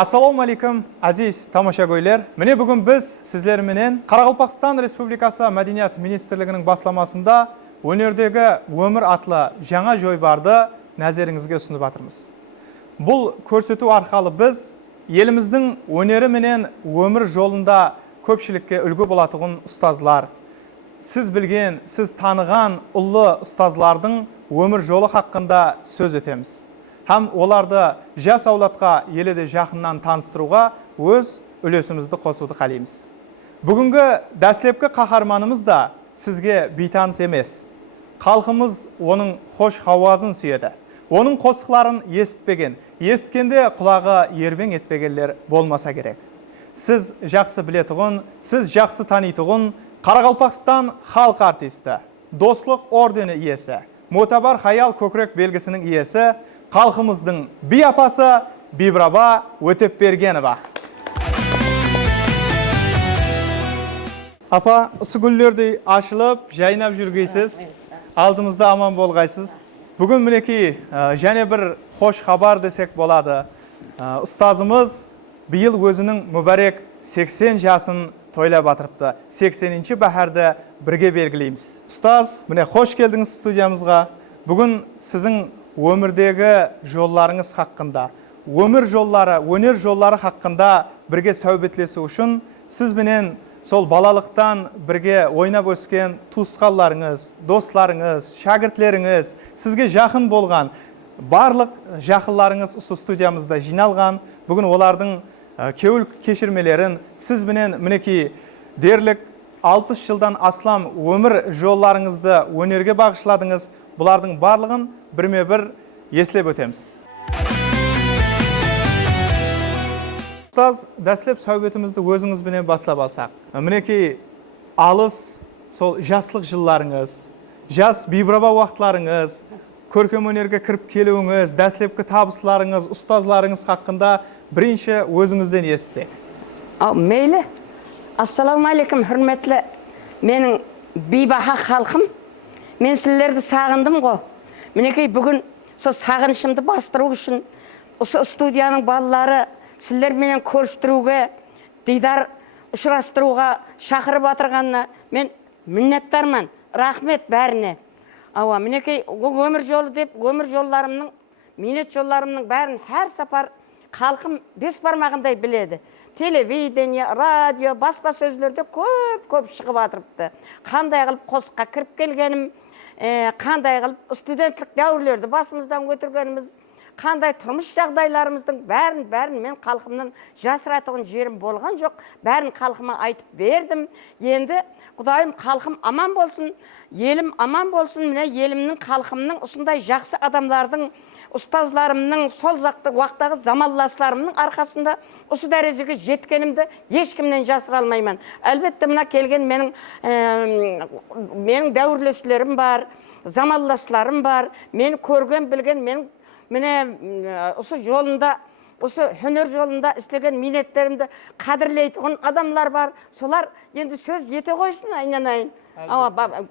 Assalomu alaykum aziz tomoshabinlar. Mene bugun biz sizlar bilan Qoraqalpog'iston Respublikasi Madaniyat Ministrligining boslamasida o'nerdagi o'mir atli жаңа joybarni nazaringizga sunib atirmiz. Bu ko'rsatuv orqali biz elimizning o'neri bilan o'mir yo'lida ko'pchilikka ulgu bo'ladigan ustozlar, siz bilgan, siz tanigan ulli ustozlarning o'mir yo'li haqida so'z etamiz. Ham olarda jas avlatqa yelida yaqindan tanishtiruga o'z ulesimizni qo'shuvdi qalaymiz. Bugungi dastlabki qahramonimiz da sizga betanis emas. Xalqimiz onun xo'sh havozini suyadi. Onun qo'shiqlarini eshitganda qulog'i yerbeng etmaganlar bo'lmasa kerak. Siz yaxshi biladigan, siz yaxshi taniydigan Qoraqalpog'iston xalq artisti, Do'stlik ordeni iyesi, Mo'tabar hayal ko'krak belgisining iyesi, xalqimizning biyapasi Bibraba O'tepbergenova. Apa, sugullarni ashilib, jaynab yurgaysiz. Aldımızda aman bo'lg'aysiz. Bugun mineki yana bir xo'sh xabar desek bo'ladi. Ustozimiz bu yil o'zining muborak 80 yaşını to'ylab o'tiribdi. 80-baharda birga belgilaymiz. Ustoz, mana xo'sh keldingiz studiyamizga. Bugun sizin ömürdagi yo'llaringiz haqida, ömür yo'llari, o'ner yo'llari haqida birga suhbatlashib uchun siz bilan sol balalıqdan birga o'ynab o'sgan tuqqanlaringiz, do'stlaringiz, shogirdlaringiz, sizga yaqin bo'lgan barliq yaqinlaringiz studiyamizda jinoalgan. Bugun ularning keul kechirmelerin siz bilan mineki derlik 60 yıldan aslam ömür yo'llaringizda o'nerga bag'ishladingiz. Bularning barlig'ini birme-bir eslab o'tamiz. Ustoz, dastlab suhbatimizni o'zingiz bilan boshlab olsak. Mineki alыс sol jaslik yillaringiz, jas Bibraba vaqtlaringiz, ko'rkam o'nerga kirib keluvingiz, dastlabki tabislaringiz, ustozlaringiz haqida birinchi o'zingizdan eshitsak. Meyli. Assalomu alaykum, hurmatli mening bibaha xalqim. Men sizlarni sağındım-go. Mineki bugün so sağınışımды bastırу үшін осы студияның балалары sizler менен көрістіруге, дийдар ұшырастыруға шақырып атырғанына мен minnettarman. Rahmet bәріне. Ава, минекей өмір жолы деп, өмір жолларымның, минет жолларымның бәрін әр сапар халқым бес бармағындай біледі. Телевидение, радио, баспа сөзлерде көп шығып атырыпты. Қандай қылып қосыққа кіріп келгенім, қандай қылып студентлік дәуірлерді басымыздан өтіргеніміз, қандай тұрмыс жағдайларымыздың бәрін мен халқымнан жасыратығын жерім болған жоқ. Бәрін халқыма айтып бердім. Енді Құдайым халқым аман болсын, елім аман болсын. Міне елімнің, халқымның осындай жақсы адамлардың, ұстазларымның, сол уақыттағы замалласларымның арқасында осы дәрежеге жеткенімді ешкімнен жасыра алмаймын. Әлбетте мына келген менің дәуірлесілерім бар, замалласларым бар, мені көрген, білген, міне осы жолында, осы өнер жолында істеген минеттерімді қадірлейтін адамлар бар. Солар енді сөз ете қойсын, айналайын.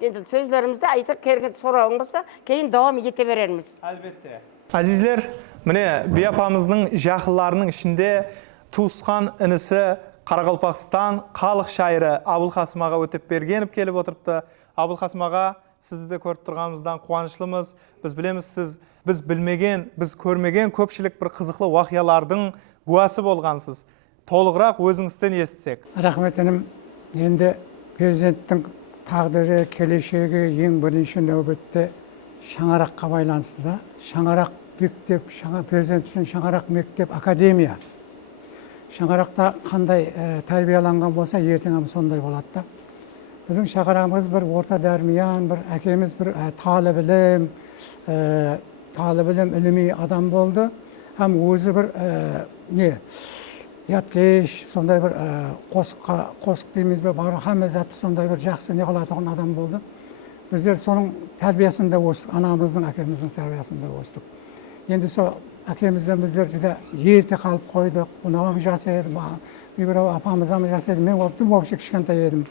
Енді сөзлерімізді айтып керген сұрауың болса, кейін давам ете берерміз. Әлбетте. Azizler, mine biyapamızның жақыларының ішінде туысқан інісі Qoraqalpog'iston xalq shoiri Abulqasim ağa O'tepbergenov kelib o'tiribdi. Abulqasim ağa, sizni de ko'rib turganimizdan quvonchlimiz. Biz bilamiz, siz biz bilmagan, biz ko'rmagan ko'pchilik bir qiziqli voqealarning guvohi bo'lgansiz. To'liqroq o'zingizdan eshitsak. Rahmetim, endi prezidentning taqdiri, kelешегі ең birinchi navbatda Шаңараққа байланысты да. Шаңарақ мектеп, президент үшін Шаңарақ мектеп академия. Шаңарақта қандай тәрбиеланған болса, ертең сондай болады да. Біздің шаңарағымыз бір орта дәрмиян, бір әкеміз бір талып ілім, ілімі адам болды. Һәм өзі бір яткеш, сондай бір қосық дейміз бе, бар хамезатты сондай бір жақсы не қылатығын адам болды. Bizler sonun terbiyesinde oluştuk, anamızın, akemizin terbiyesinde oluştuk. Şimdi so akemizden bizler juda yerde kalıp koyduk. Ona mı jasaydı, bir apamıza mı jasaydı, men optum opşu kişkentay yedim.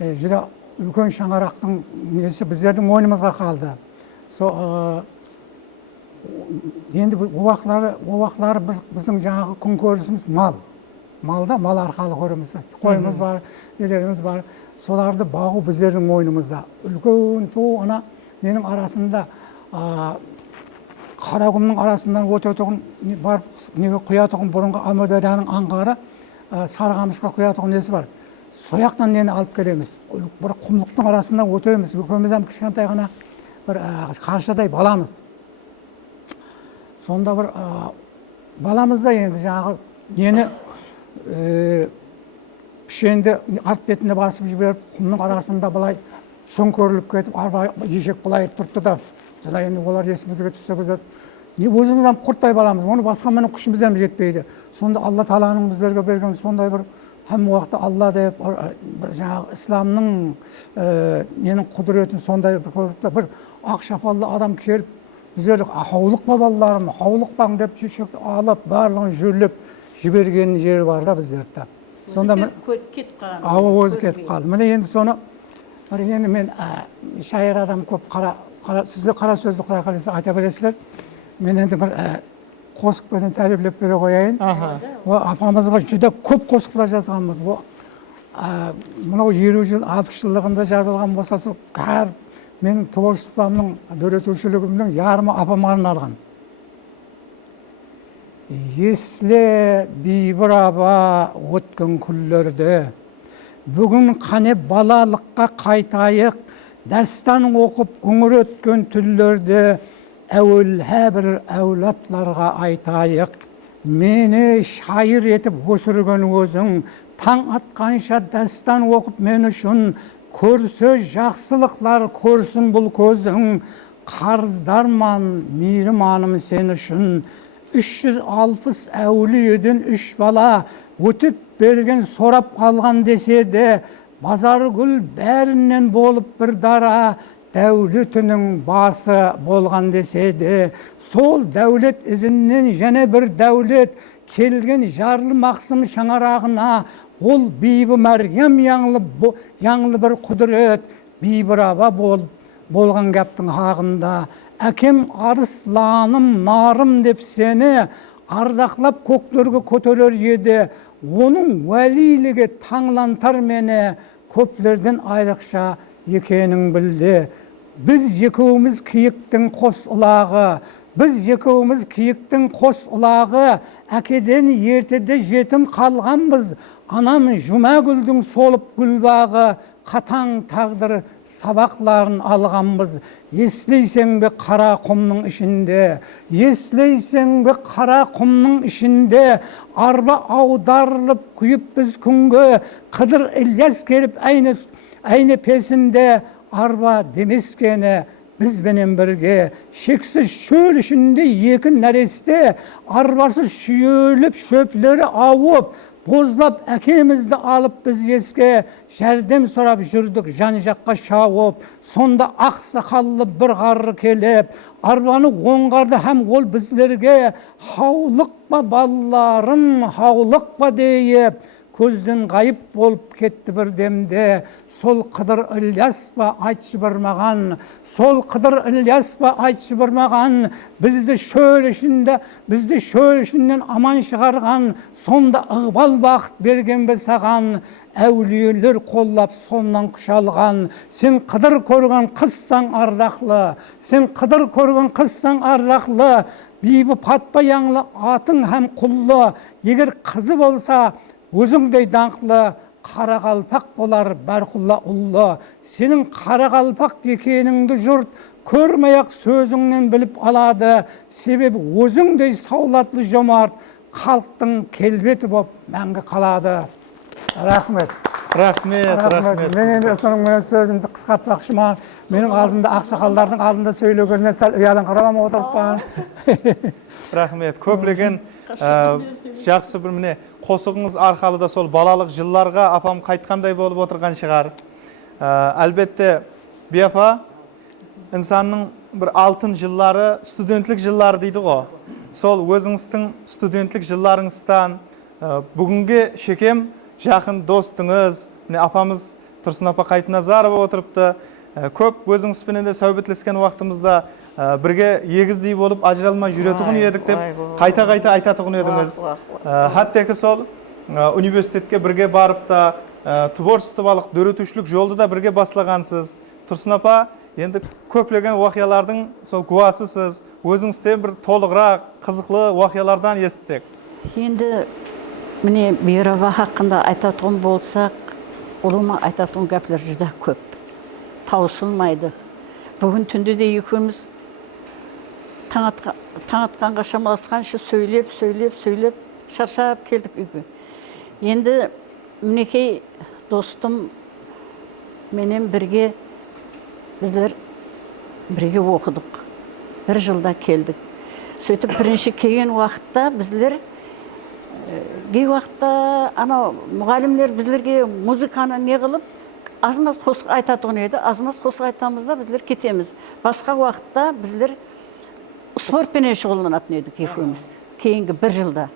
Juda үлкен шаңарақтың несі біздердің мойнымызға қалды. So енді уақлары біздің жаңағы күн көрісіміз мал. Малда мал арқалы көреміз. Қойымыз бар, үйлеріміз бар. Соларды бағу біздердің мойнымызда. Үлкен ту ана менің арасында Қарақұмның арасынан өтетұғын барып неге құятұғын бұрынғы Амударияның аңғары Сарықамысқа құятұғын несі бар. Сояқтан нені алып келеміз. Бір құмлықтың арасында өтеміз. Көкеміз кішкентай ғана бір қаршадай баламыз. Сонда бір баламызда енді жаңағы нені пішенді арт бетіне басып жіберіп, құмның арасында былай шөңкеріліп кетіп, арба ешек былай тұртты да, жылай енді олар есімізге түссе біздер өзімізден құрттай баламыз, оны басқа менің күшімізден жетпейді. Сонда Алла Тағаланың біздерге берген сондай бір һәм уақытта Алла деп бір жаңағы исламның ненің құдіретін сондай бір ақ шапалды адам келіп, біздер хаулық па балаларым, хаулық паң деп шешекті алып, барлығын жүрлеп жіберген жері бар да біздерді. Сонда мен өзі кетіп қалды. Міне енді соны енді мен шайыр адам көп сіздер қара сөзді құдай қаласа айта бересіздер. Мен енді бір қосықпен тәрбиелеп бере қояйын. Апамызға жүдә көп қосықлар жазғанбыз. Мынау 50 жыл, 60 жылдығында жазылған болса, әр менің творчествомның, дөретушілігімнің ярымы апама арналған. Есіле бейбір аба өткен күндерде, бүгін қане балалыққа қайтайық, дастан оқып көңір өткен түрлерде, әуел бір әулатларға айтайық. Мені шайыр етіп өсірген өзің, таң атқанша дастан оқып мен үшін, көрсе жақсылықлар көрсін бұл көзің, қарыздарман мейірманым сен үшін. 360 әулиеден 3 бала өтіп берген сорап қалған деседі, базар гүл бәрінен болып бір дара, дәулетінің басы болған деседі. Сол дәулет ізінен және бір дәулет келген жарлы мақсым шаңырағына, ол бейбі Мәрем яңлы бір құдірет, бейбір аба болған кәптің хағында. Әкем арысланым, нарым деп сені ардақлап көктерге көтерер еді. Оның уәлилігі таңлантар мені, көплерден айрықша екенің білді. Біз екеуміз киіктің қос ұлағы, әкеден ертеде жетім қалғанбыз. Анам Жұмагүлдің солып гүлбағы, қатаң тағдыр сабақларын алғанбыз. Еслейсің бе қара құмның ішінде, арба аударылып күйіп біз күнге, Қыдыр Ілияс келіп әйне песінде, арба демескені бізбенен бірге. Шексіз шөл ішінде екі нәресте, арбасы шүйеліп шөплері ауып, бозлап әкемізді алып біз еске, жәрдем сұрап жүрдік жан жаққа шауып. Сонда ақ сақаллы бір қарры келіп, арбаны оңғарды һәм ол біздерге, хаулық па балаларым, хаулық па дейіп, көзден ғайып болып кетті бір демде. Сол Қыдыр Ілияс па айтшы бір маған, бізді шөл ішінден аман шығарған, сонда ығбал бақыт берген бе саған, әулиелер қоллап соннан күш алған. Сен Қыдыр көрген қызсаң ардақлы, бейбі патпа яңлы атың һәм құллы, егер қызы болса өзіңдей даңқлы, Қарақалпақ болар Бәрқұлла ұллы. Сенің Қарақалпақ екеніңді жұрт көрмей-ақ сөзіңнен біліп алады. Себебі өзіңдей саулатлы жомарт, халықтың келбеті боп мәңгі қалады. Рахмет. Мен енді соның сөзімді қысқартпақшыма, менің алдында ақсақалдардың алдында сөйлегеніне сәл ұялың қарамам отырыппан. Рахмет. Көплеген жақсы бір міне қосығыңыз арқалы да сол балалық жылларға апам қайтқандай болып отырған шығар. Әлбетте бияпа инсанның бір алтын жыллары, студентлік жыллары дейді ғой. Сол өзіңіздің студентлік жылларыңыздан бүгінге шекем жақын достыңыз, апамыз Тұрсын апа Қайтназарова отырыпты. Көп өзіңіз менен де сәубетлескен уақытымызда бірге егіздей болып ажыралмай жүретұғын едік деп қайта-қайта айтатұғын едіңіз. Хаттекі сол университетке бірге барып та творчестволық дөретушілік жолды да бірге баслағансыз. Тұрсын апа, енді көплеген уақиялардың сол куасысыз. Өзіңізден бір толығырақ, қызықлы уақиялардан естісек. Енді міне Бейрава хақында айтатұғын болсақ, ұлыма айтатұғын кәпілер жүда көп. Таусылмайды. Бүгін түнде де екеуміз таңатқанға шамаласқанша сөйлеп, шаршап келдік үйге. Енді мінекей достым менен бірге біздер бірге оқыдық. Бір жылда келдік. Сөйтіп бірінші келген уақытта біздер кей уақытта мұғалімдер біздерге музыканы не қылып, азмаз қосық айтатұғын еді. Азмаз қосық айтамызда біздер кетеміз. Басқа уақытта біздер спортпенен шұғылданатын едік екеуміз. Кейінгі бір жылда.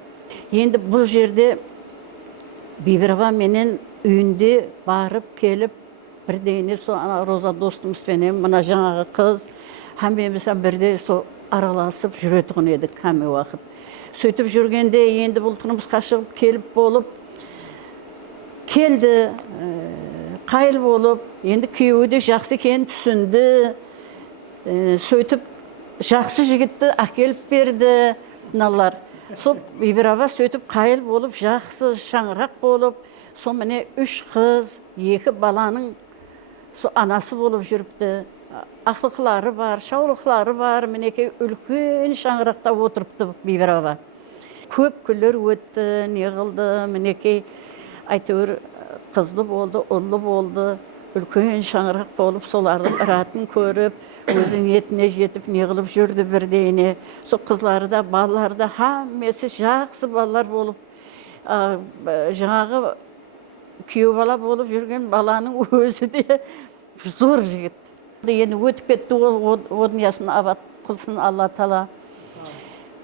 Енді бұл жерде Бейбірова менен үйінде барып келіп, бірдейіне Роза достымызбенен мына жаңағы қыз, хамбемізен бірде араласып жүретұғын едік кәме уақыт. Сөйтіп жүргенде енді бұл тұрмысқа шығып келіп болып, келді, қайыл болып, енді күйеуі де жақсы екенін түсінді. Сөйтіп жақсы жігітті әкеліп берді мыналар. Сол Бейбірова сөйтіп қайыл болып, жақсы шаңырақ болып, сол міне 3 қыз, 2 баланың анасы болып жүріпті. Ақлықлары бар, шаулықлары бар, мінекей үлкен шаңырақта отырыпты Бейбірова. Көп күллер өтті, не қылды, мінекей әйтеуір қызды болды, ұлы болды, үлкен шаңырақ болып, солардың ыратын көріп, өзінің етіне жетіп, не қылып жүрді бірдейіне. Сол қызлары да, балалары да, хаммесі жақсы балалар болып, жаңағы күйеу бала болып жүрген баланың өзі де зор жігіт. Енді өтіп кетті, о дүниясын абат қылсын Алла Тағала.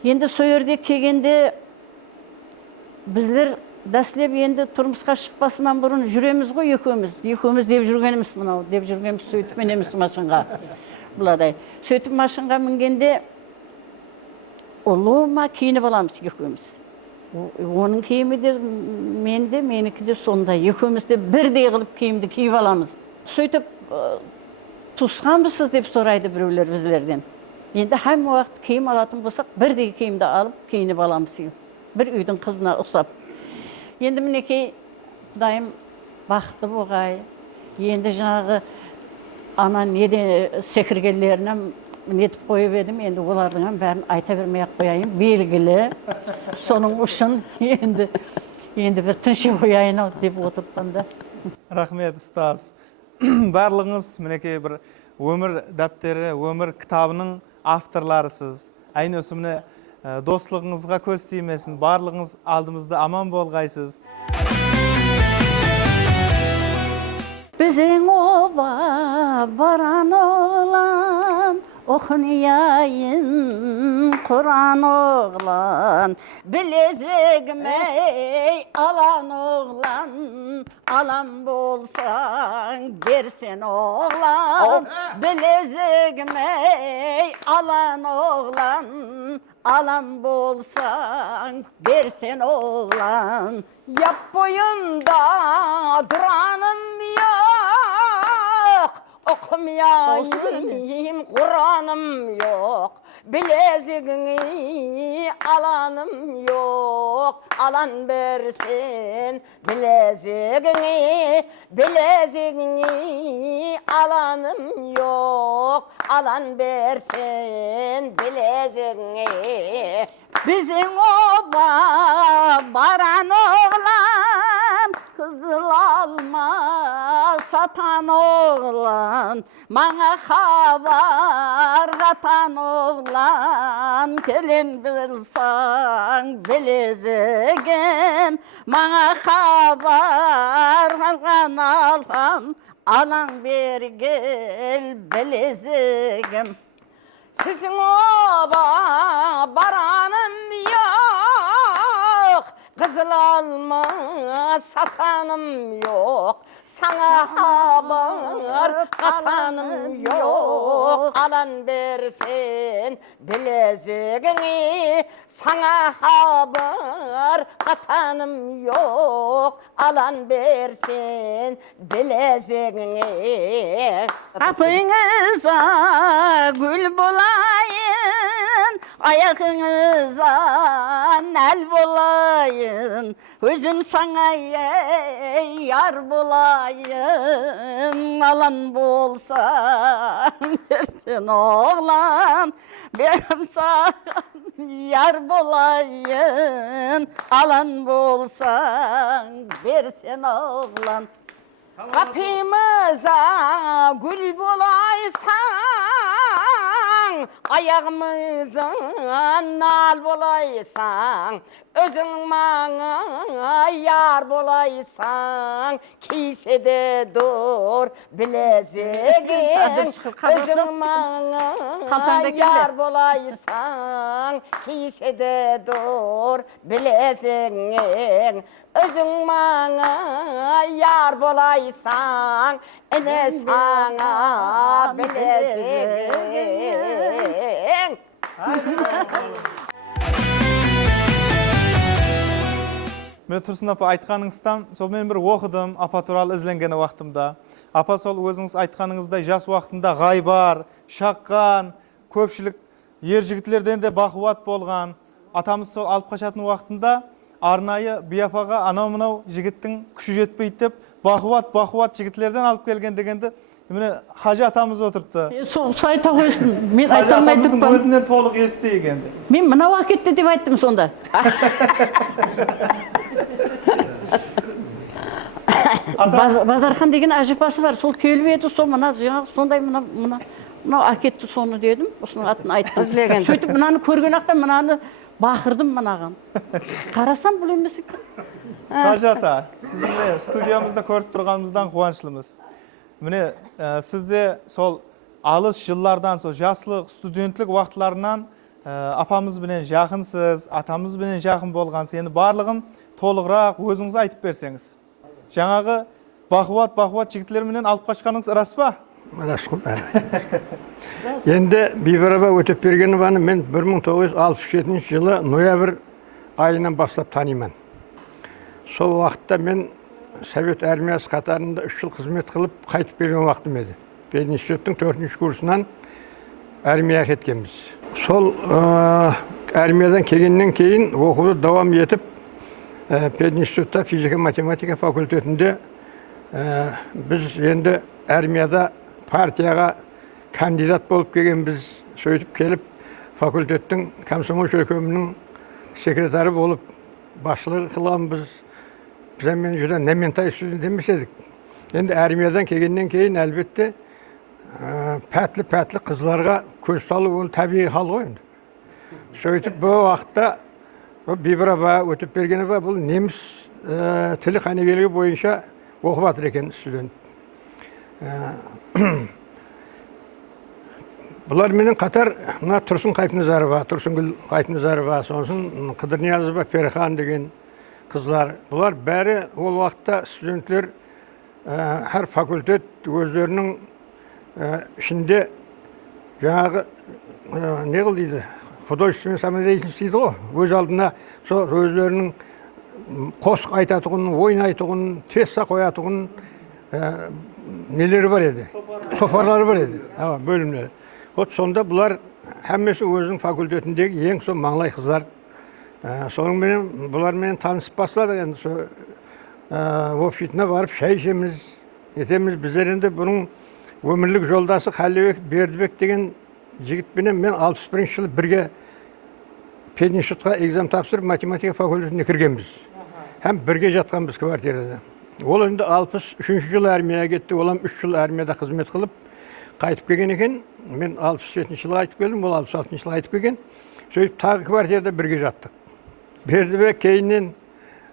Енді сол жерде келгенде біздер дәслеп енді тұрмысқа шықпасынан бұрын жүреміз ғой екеуміз. Екеуміз деп жүргеніміз мынау, деп жүргеніміз сөйтіп мінеміз машинға. Бұладай. Сөйтіп машинға мінгенде ұлыма киініп аламыз екеуміз. Оның киімі де менде, менікі де сондай. Екеуміз де бірдей қылып киімді киіп аламыз. Сөйтіп туысқанбысыз деп сұрайды біреулер біздерден. Енді һәм уақыт киім алатын болсақ, бірдей киімді алып киініп аламыз. Бір үйдің қызына ұқсап. Енді мінекей Құдайым бақытты болғай. Енді жаңағы ана неде секіргендеріне нетіп қойып едім. Енді олардың бәрін айта бермей-ақ қояйын. Белгілі. Соның үшін енді бір тыншы қояйын деп отырғанда. Рахмет, ұстаз. Барлығыңыз мінекей бір өмір дәптері, өмір кітабының авторларысыз. Айны осы міне достығыңызға көз тимесін. Барлығыңыз алдымызда аман болғайсыз. Біздің оба баран оғлан, оқынияйын Құран оғлан. Білезігімей алан оғлан, алан болсаң берсен оғлан. Білезігімей алан оғлан, алан болсаң берсен оғлан. Яп бойымда дураным yok, okumayayım Kur'an'ım yok. Bilezigini alanım yok, alan versin bilezigini alanım yok, alan versin bilezigini. Bizim oba baran oğlan, kızıl alma satan oğlan, bana haber katan oğlan, gelin bilsen bilezigim, bana haber algan alan bir gel bilezigim. Sizin oba baranım yok, kız yazılanma satanım yok. Sana haber katanım yok. Alan versin bileziğini, sana haber katanım yok. Alan versin bileziğini. Kapınıza gül bulayın, ayakınıza nel bulayın. Özüm sana yar bulayın. Alan bulsan versin oğlan, benim sana yar bulayın. Alan bulsan versin oğlan. Kapımıza gül bulaysan, ayağımıza nal bulaysan, özün bana yar bulaysan, kisede dur bileziğin. Özün bana yar bulaysan, kisede dur bileziğin. Özün bana yar bulaysan, ene sana bileziğin. Mine Tursun apa aytkanыңыздан сол мен bir оқыдым апа туралы izlenген уақытымда. Апа сол өзіңіз айтқаныңыздай жас уақытында ғайбар, шаққан, көпшілік ер жігітлерден де бақуат болған. Атамыз сол алып қашатын уақытында арнайы би апаға анау мынау жігіттің күші жетпейді деп бақуат жігітлерден алып келген дегенді міне Хажы атамыз отырыпты. Сол айта қойсын. Мен Хажы айта алмай атамыздың тұрмын. өзінен толық естиік енді. Мен мынау әкетті деп айттым сонда. Базархан деген әжіпасы бар. Сол келіп еді, сол мына жаңағы сондай мынау әкетті соны дедім. Осының атын айттым. Сөйтіп мынаны көрген ақтан мынаны бақырдым мынаған. Қарасам бұл емес екен. Хажы ата, сіздің студиямызда көріп тұрғанымыздан қуаныштымыз. Міне сізде сол алыс жылдардан, сол жаслық, студентлік уақытларынан апамыз бенен жақынсыз, атамыз бенен жақын болғансыз. Енді барлығын толығырақ өзіңіз айтып берсеңіз. Жаңағы бақуат жігітлер менен алып қашқаныңыз рас па? Рас қой. Енді Бибарапа Өтепбергенованы мен 1967 жылы ноябрь айынан бастап танимын. Сол уақытта мен Совет армиясы қатарында 3 жыл қызмет қылып қайтып келген уақытым еді. Пединституттың 4-ші курсынан армияға кеткенбіз. Сол армиядан келгеннен кейін оқуды давам етіп, пединститутта физика-математика факультетінде біз енді армияда партияға кандидат болып келгенбіз. Сөйтіп келіп, факультеттің комсомол шөлкөмінің секретары болып басшылық қылғанбыз. Біз мен жүден нементай студент емес едік. Енді армиядан келгеннен кейін әлбетте пәтлі қызларға көз салу ол табиғи хал ғой енді. Сөйтіп бұл уақытта Бибарапа Өтепбергенова бұл неміс тілі қанегелігі бойынша оқып жатыр екен студент. Бұлар менен қатар Тұрсын Қайпназарова, сосын Қыдырниязова Перехан деген қызлар. Бұлар бәрі ол уақытта студенттер әр факультет өздерінің ішінде жаңағы не қыл дейді, художественный самодеятельность дейді ғой. Өз алдына сол өздерінің қос айтатұғын, ойнайтұғын, тесса қоятұғын нелері бар еді, тофарлары бар еді, бөлімдері. Вот сонда бұлар әммесі өзінің факультетіндегі ең сол маңлай қыздар. Соның менен бұлар менен танысып бастады. Енді сол общитына барып шай ішеміз, етеміз. Біздер енді бұның өмірлік жолдасы Қалибек Бердібек деген жігітпенен мен 61 жылы бірге пединститутқа экзамен тапсырып математика факультетіне кіргенбіз. Hem бірге жатқанбыз квартирада. Ол енді 63 жылы армияға кетті. Олам 3 жыл армияда қызмет қылып қайтып келген екен. Мен 67 жылы айтып келдім, ол 66 жылы айтып келген. Сөйтіп тағы квартирада бірге жаттық. Бердібек кейіннен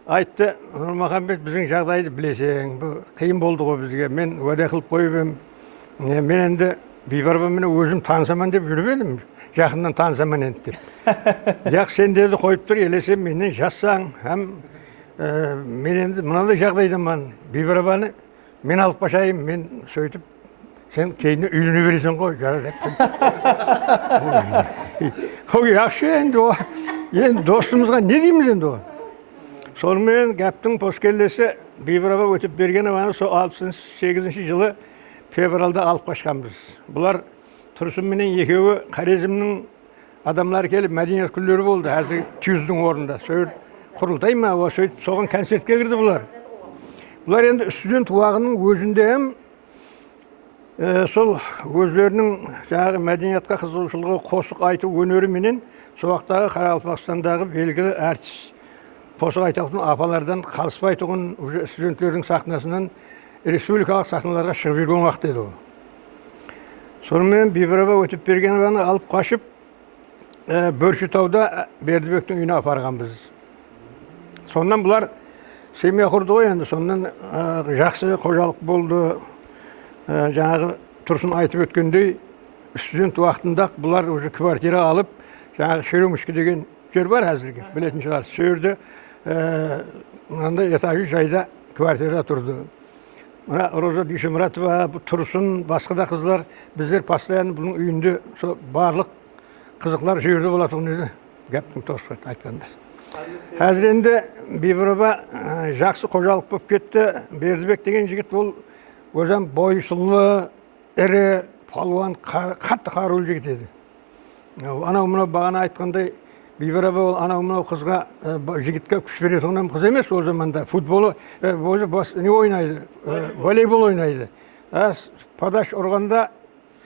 айтты, Нұрмахамбет біздің жағдайды білесең, қиын болды ғой бізге. Мен уәде қылып қойып едім. Мен енді Бибарапамен өзім танысаман деп жүріп едім. Жақыннан танысаман енді деп. Жақ сен деді қойып тұр, елесем менен жазсаң, мен енді мынандай жағдайдамын, бибарабаны мен алып қашайын, мен сөйтіп, сен кейінне үйлене бересің ғой, жарар деп. Ой, жақсы енді достымызға не дейміз енді о? Сонымен гәптің поскеллесі бибараба өтіп бергенованы сол 68 жылы февралда алып қашқанбыз. Бұлар Тұрсын менен екеуі Хорезмнің адамлары келіп мәдениет күндері болды, әзір түйіздің орнында. Сөйт құрылтай ма, сөйт соған концертке кірді бұлар. Бұлар енді студент уағының өзінде сол өздерінің жаңағы мәдениетқа қызығушылығы, қосық айту өнері менен сол вақтағы Қарақалпақстандағы белгілі әртіс қосық айтатын апалардан қалыспай тұғын студенттердің сахнасынан республикалық сахналарға шығып жүрген уақыт еді ол. Сонымен бибараба өтіп бергенованы алып қашып Бөршітауда Бердібектің үйіне апарғанбыз. Сондан бұлар семья құрды ғой енді, сондан жақсы қожалық болды. Жаңағы Тұрсын айтып өткендей, студент уақытында бұлар уже квартира алып, жаңағы Шеремушки деген жер бар әзірге, білетін шығар. Сөйірді мынандай этажы жайда квартира тұрды. Мына Роза Дүйсемұратова, Тұрсын, басқа да қызлар, біздер постоянно бұның үйінде барлық қызықлар жерде болатығын еді, гәптің тосқы айтқанда. Әзір енді бибараба жақсы қожалық болып кетті. Бердібек деген жігіт ол өзім бойсұлы, ірі, палуан, қатты қарулы жігіт еді. Анау мынау бағана айтқандай, бибараба ол анау мынау қызға, жігітке күш беретінен қыз емес ол заманда. Футболы, не ойнайды, волейбол ойнайды. Падаш ұрғанда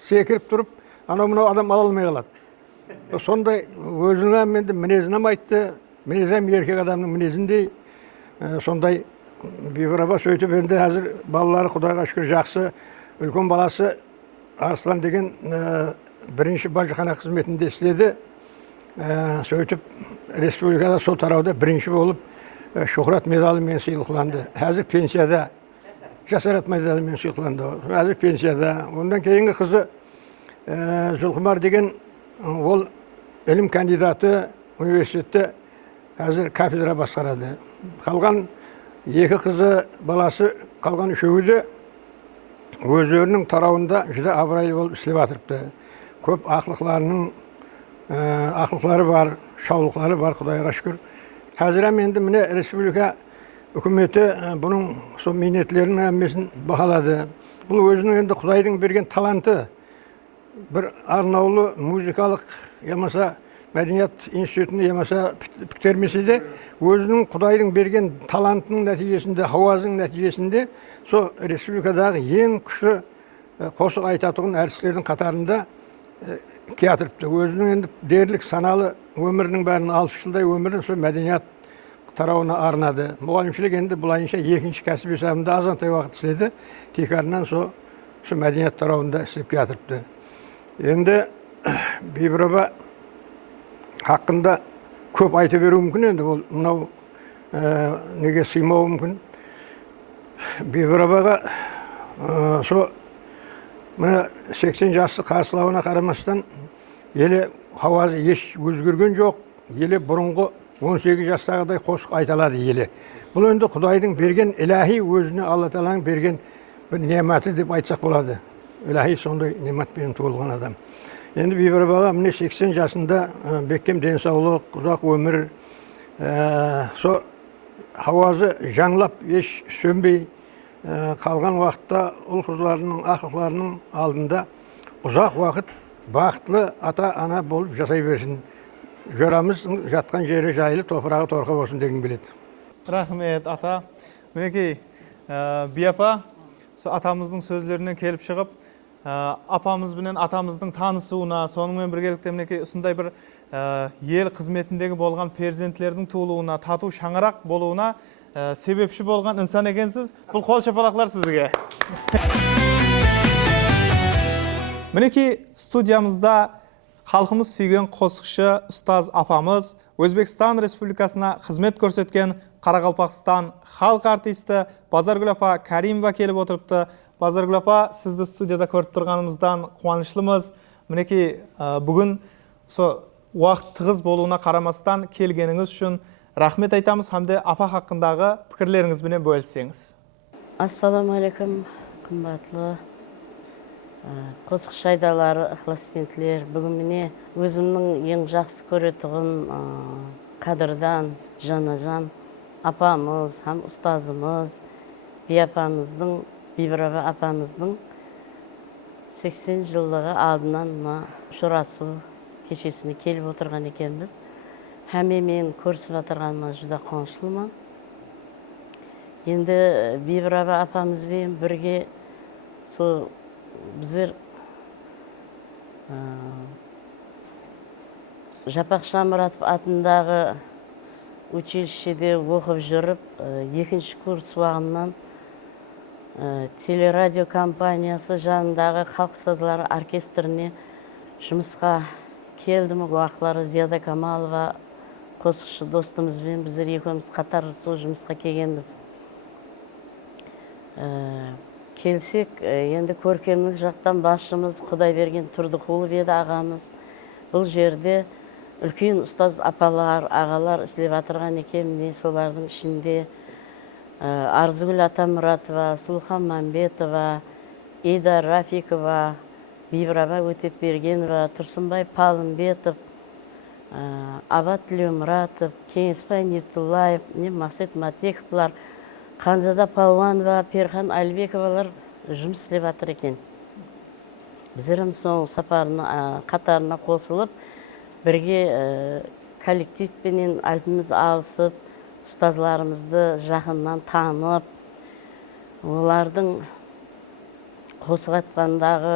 секіріп тұрып, анау мынау адам ала алмай қалады. Сондай өзіңе менді мінезінем айтты, мінезім еркек адамның мінезіндей. Сондай бибараба сөйтіп енді әзір балалары Құдайға шүкір жақсы. Үлкен баласы Арслан деген бірінші бажықана қызметінде істеді. Сөйтіп республикада сол тарауда бірінші болып Шухрат медалымен сыйлықланды. Әзір пенсияда, жасарат медалымен сыйлықланды. Әзір пенсияда. Ондан кейінгі қызы Жұлқымар деген ол ілім кандидаты университетте әзір кафедра басқарады. Қалған екі қызы баласы, қалған үшеуі де өздерінің тарауында жүзі абырайлы болып істеп жатырыпты. Көп ақылықлары бар, шаулықлары бар, Құдайға шүкір. Қазір енді міне республика үкіметі бұның сол минетлерінің әммесін бағалады. Бұл өзінің енді Құдайдың берген таланты. Бір арнаулы музыкалық, ямаса мәдениет институтын ямаса піктермесе де, өзінің Құдайдың берген талантының нәтижесінде, хауазының нәтижесінде, сол республикадағы ең күшті қосық айтатығын әртістердің қатарында келтіріпті. Өзінің енді дерлік саналы өмірінің бәрін 60 жылдай өмірін сол мәдениет тарауына арнады. Мұғалімшілік енді бұлайынша екінші кәсіп есебінде азантай уақыт істеді. Текарынан сол мәдениет тарауында істеп келтіріпті. Енді бибараба хақында көп айта беру мүмкін, енді ол мынау неге сыймауы мүмкін. Бибарабаға сол мына 80 жасты қарсылауына қарамастан елі хауазы еш өзгерген жоқ. Елі бұрынғы 18 жастағыдай қосық айталады елі. Бұл енді Құдайдың берген иләхи өзіне Алла Тағаланың берген бір нематы деп айтсақ болады. Иләхи сондай нематпен туылған адам. Енді бибарабаға міне 80 жасында бекем денсаулық, ұзақ өмір, со хауазы жаңлап еш сөнбей қалған уақытта ұл қызларының, ақыларының алдында ұзақ уақыт бақытлы ата-ана болып жасай берсін. Жорамыз жатқан жері жайлы, топырағы торқа болсын деген біледі. Рахмет, ата. Мінекей, бияпа, атамыздың сөздерінен келіп шығып, апамыз бенен атамыздың танысуына, сонымен біргелікте мінекей ұсындай бір ел қызметіндегі болған перзентлердің туылуына, тату шаңырақ болуына себепші болған инсан екенсіз. Бұл қол шапалақлар сізге. Мінекей студиямызда халқымыз сүйген қосықшы ұстаз апамыз, Өзбекстан Республикасына қызмет көрсеткен Қарақалпақстан халық артисті Базаргүл апа Каримова келіп отырыпты. Базаргүл апа, сізді студияда көріп тұрғанымыздан қуанышлымыз. Мінекей бүгін уақыт тығыз болуына қарамастан келгеніңіз үшін рахмет айтамыз hamda апа хақындағы пікірлеріңіз менен бөліссеңіз. Ассаламу-алейкум, қымбатлы қосық шайдалары, ықыласпентлер. Бүгін міне өзімнің ең жақсы көретұғын қадырдан Жанажан апамыз, һәм ұстазымыз, би апамыздың, Бибірова апамыздың 80 жылдығы алдынан ұшырасу кешесіне келіп отырған екенбіз. Һәме мен көрсіп отырғаныма жүда қуаныштымын. Енді Бибірова апамызбен бірге сол біздер Жапақ Шамұратов атындағы училищеде оқып жүріп, екінші курс уағымнан телерадио компаниясы жанындағы халық сазлары оркестріне жұмысқа келдім. Уақылары Зияда Камалова қосықшы достымызбен біздер екеуміз қатар сол жұмысқа келгенбіз. Келсек, енді көркемдік жақтан басшымыз Құдайберген Тұрдықұлы еді ағамыз. Бұл жерде үлкен ұстаз апалар, ағалар істеп отырған екен. Міне солардың ішінде Арзыгүл Атамұратова, Сұлухан Мәмбетова, Ида Рафикова, Бибірова Өтепбергенова, Тұрсынбай Палымбетов, Абат Тілеумұратов, Кеңесбай Нетуллаев, Мақсет Матековлар, Қанзада Палуанова, Перхан Әлбековалар жұмыс істеп жатыр екен. Біздерім соң сапарына қатарына қосылып, бірге коллективпенен альпіміз алысып, ұстазларымызды жақыннан танып, олардың қосық айтқандағы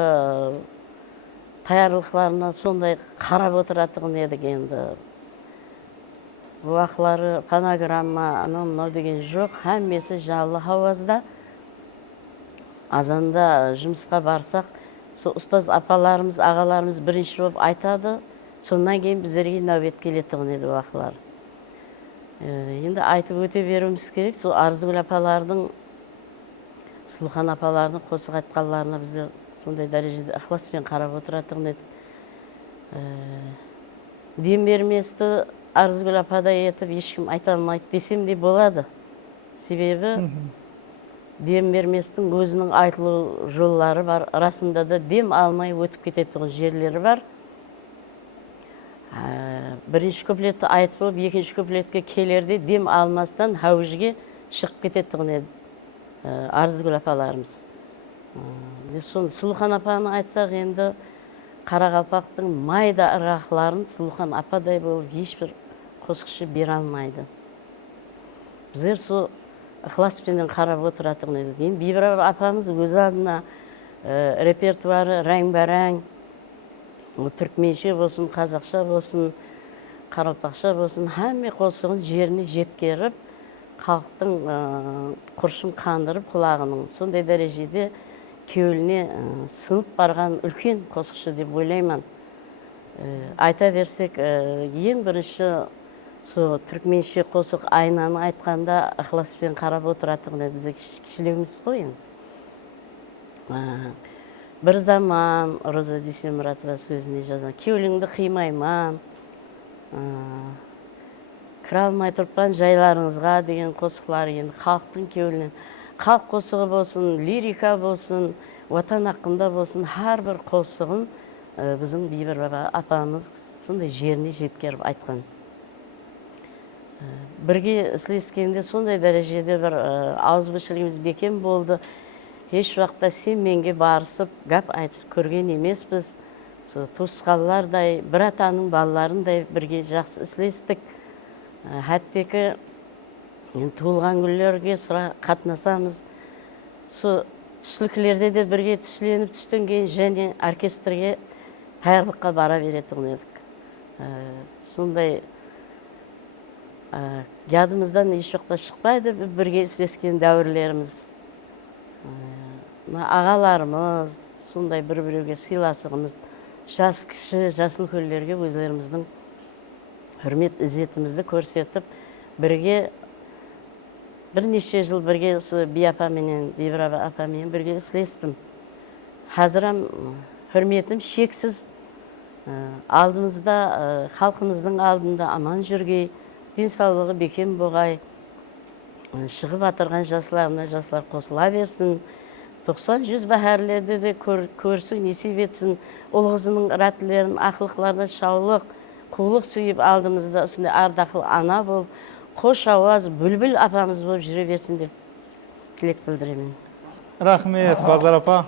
таярлықларына сондай қарап отыратығын едік енді. Уақылары фонограмма, анау деген жоқ, әммесі жалы хауазда. Азанда жұмысқа барсақ, сол ұстаз апаларымыз, ағаларымыз бірінші болып айтады, сондан кейін біздерге нәубет келетіғын еді уақылар. Енді айтып өте беруіміз керек, сол Арзыгүл апалардың, Сұлухан апалардың қосық айтқанларына біздер сондай дәрежеде ықыласпен қарап отыратығын еді. Дем берместі Арзыгүл ападай етіп ешкім айта алмайды десем де болады. Себебі дем берместің өзінің айтылу жоллары бар. Расында да дем алмай өтіп кететін жерлері бар. Бірінші куплетті айтып болып, екінші куплетке келерде дем алмастан хәужге шығып кететін еді Арзыгүл апаларымыз. Сұлухан апаны айтсақ, енді Қарақалпақтың майда ырғақларын Сұлухан ападай болып ешбір қосықшы бере алмайды. Біздер сол ықыласпенен қарап отыратығын еді. Енді Бибірова апамыз өз алдына репертуары рәң-бәрәң, түркменше болсын, қазақша болсын, қаралпақша болсын, әмме қосығын жеріне жеткеріп, халықтың құршын қандырып құлағының сондай дәрежеде кеуіліне сынып барған үлкен қосықшы деп ойлаймын. Айта берсек, ең бірінші түркменше қосық айнаны айтқанда ықыласпен қарап отыратығын бізде кішілеуміз қой енді. Бір заман Роза Дүйсенмұратова сөзіне жазған, кеуіліңді қимайман, кіре алмай тұрпан жайларыңызға деген қосықлар енді халықтың кеуілінен. Халық қосығы болсын, лирика болсын, отан ақында болсын, әр бір қосығын біздің Бибірова апамыз сондай жеріне жеткеріп айтқан. Бірге слескенде сондай дәрежеде бір ауызбіршілігіміз бекем болды. Еш уақытта сен менге барысып, гап айтысып көрген емеспіз. Туысқанлардай, бір атаның балаларындай бірге жақсы слестік. Әттекі туылған күндерге қатынасамыз. Түслікілерде де бірге түсленіп түстен кейін және оркестрге таярлыққа бара беретігін едік. Сондай ядымыздан еш уақытта шықпайды бірге слескен дәуірлеріміз. Ағаларымыз, сондай бір-біреуге сыйласығымыз, жас кіші, жасыл көллерге өзлеріміздің хүрмет ізетімізді көрсетіп, бірге бірнеше жыл бірге би апаменен, Бибірова апамен бірге слестім. Қазірім хүрметім шексіз, алдымызда, халқымыздың алдында аман жүргей, денсаулығы бекем болғай, шығып атырған жасларына жаслар қосыла берсін, 90-100 бәһәрлерді де көрсін, несіп етсін, ұлғызының рәтілерін, ақылықларына шаулық, қулық сүйіп алдымызда үстінде ардақыл ана бол, қош ауаз, бүлбіл апамыз болып жүре берсін деп тілек білдіремін. Рахмет, Базар апа.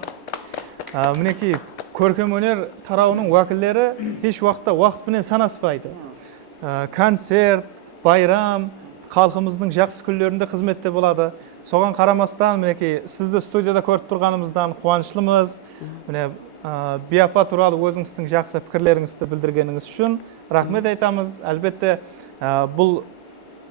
Мінекей, көркем өнер тарауының уәкілдері еш уақытта уақытпенен санаспайды. Концерт, байрам, халқымыздың жақсы күндерінде қызметте болады. Соған қарамастан, мінекей, сізді студияда көріп тұрғанымыздан қуаныштымыз. Міне, Би апа туралы өзіңіздің жақсы пікірлеріңізді білдіргеніңіз үшін рахмет айтамыз. Әлбетте, бұл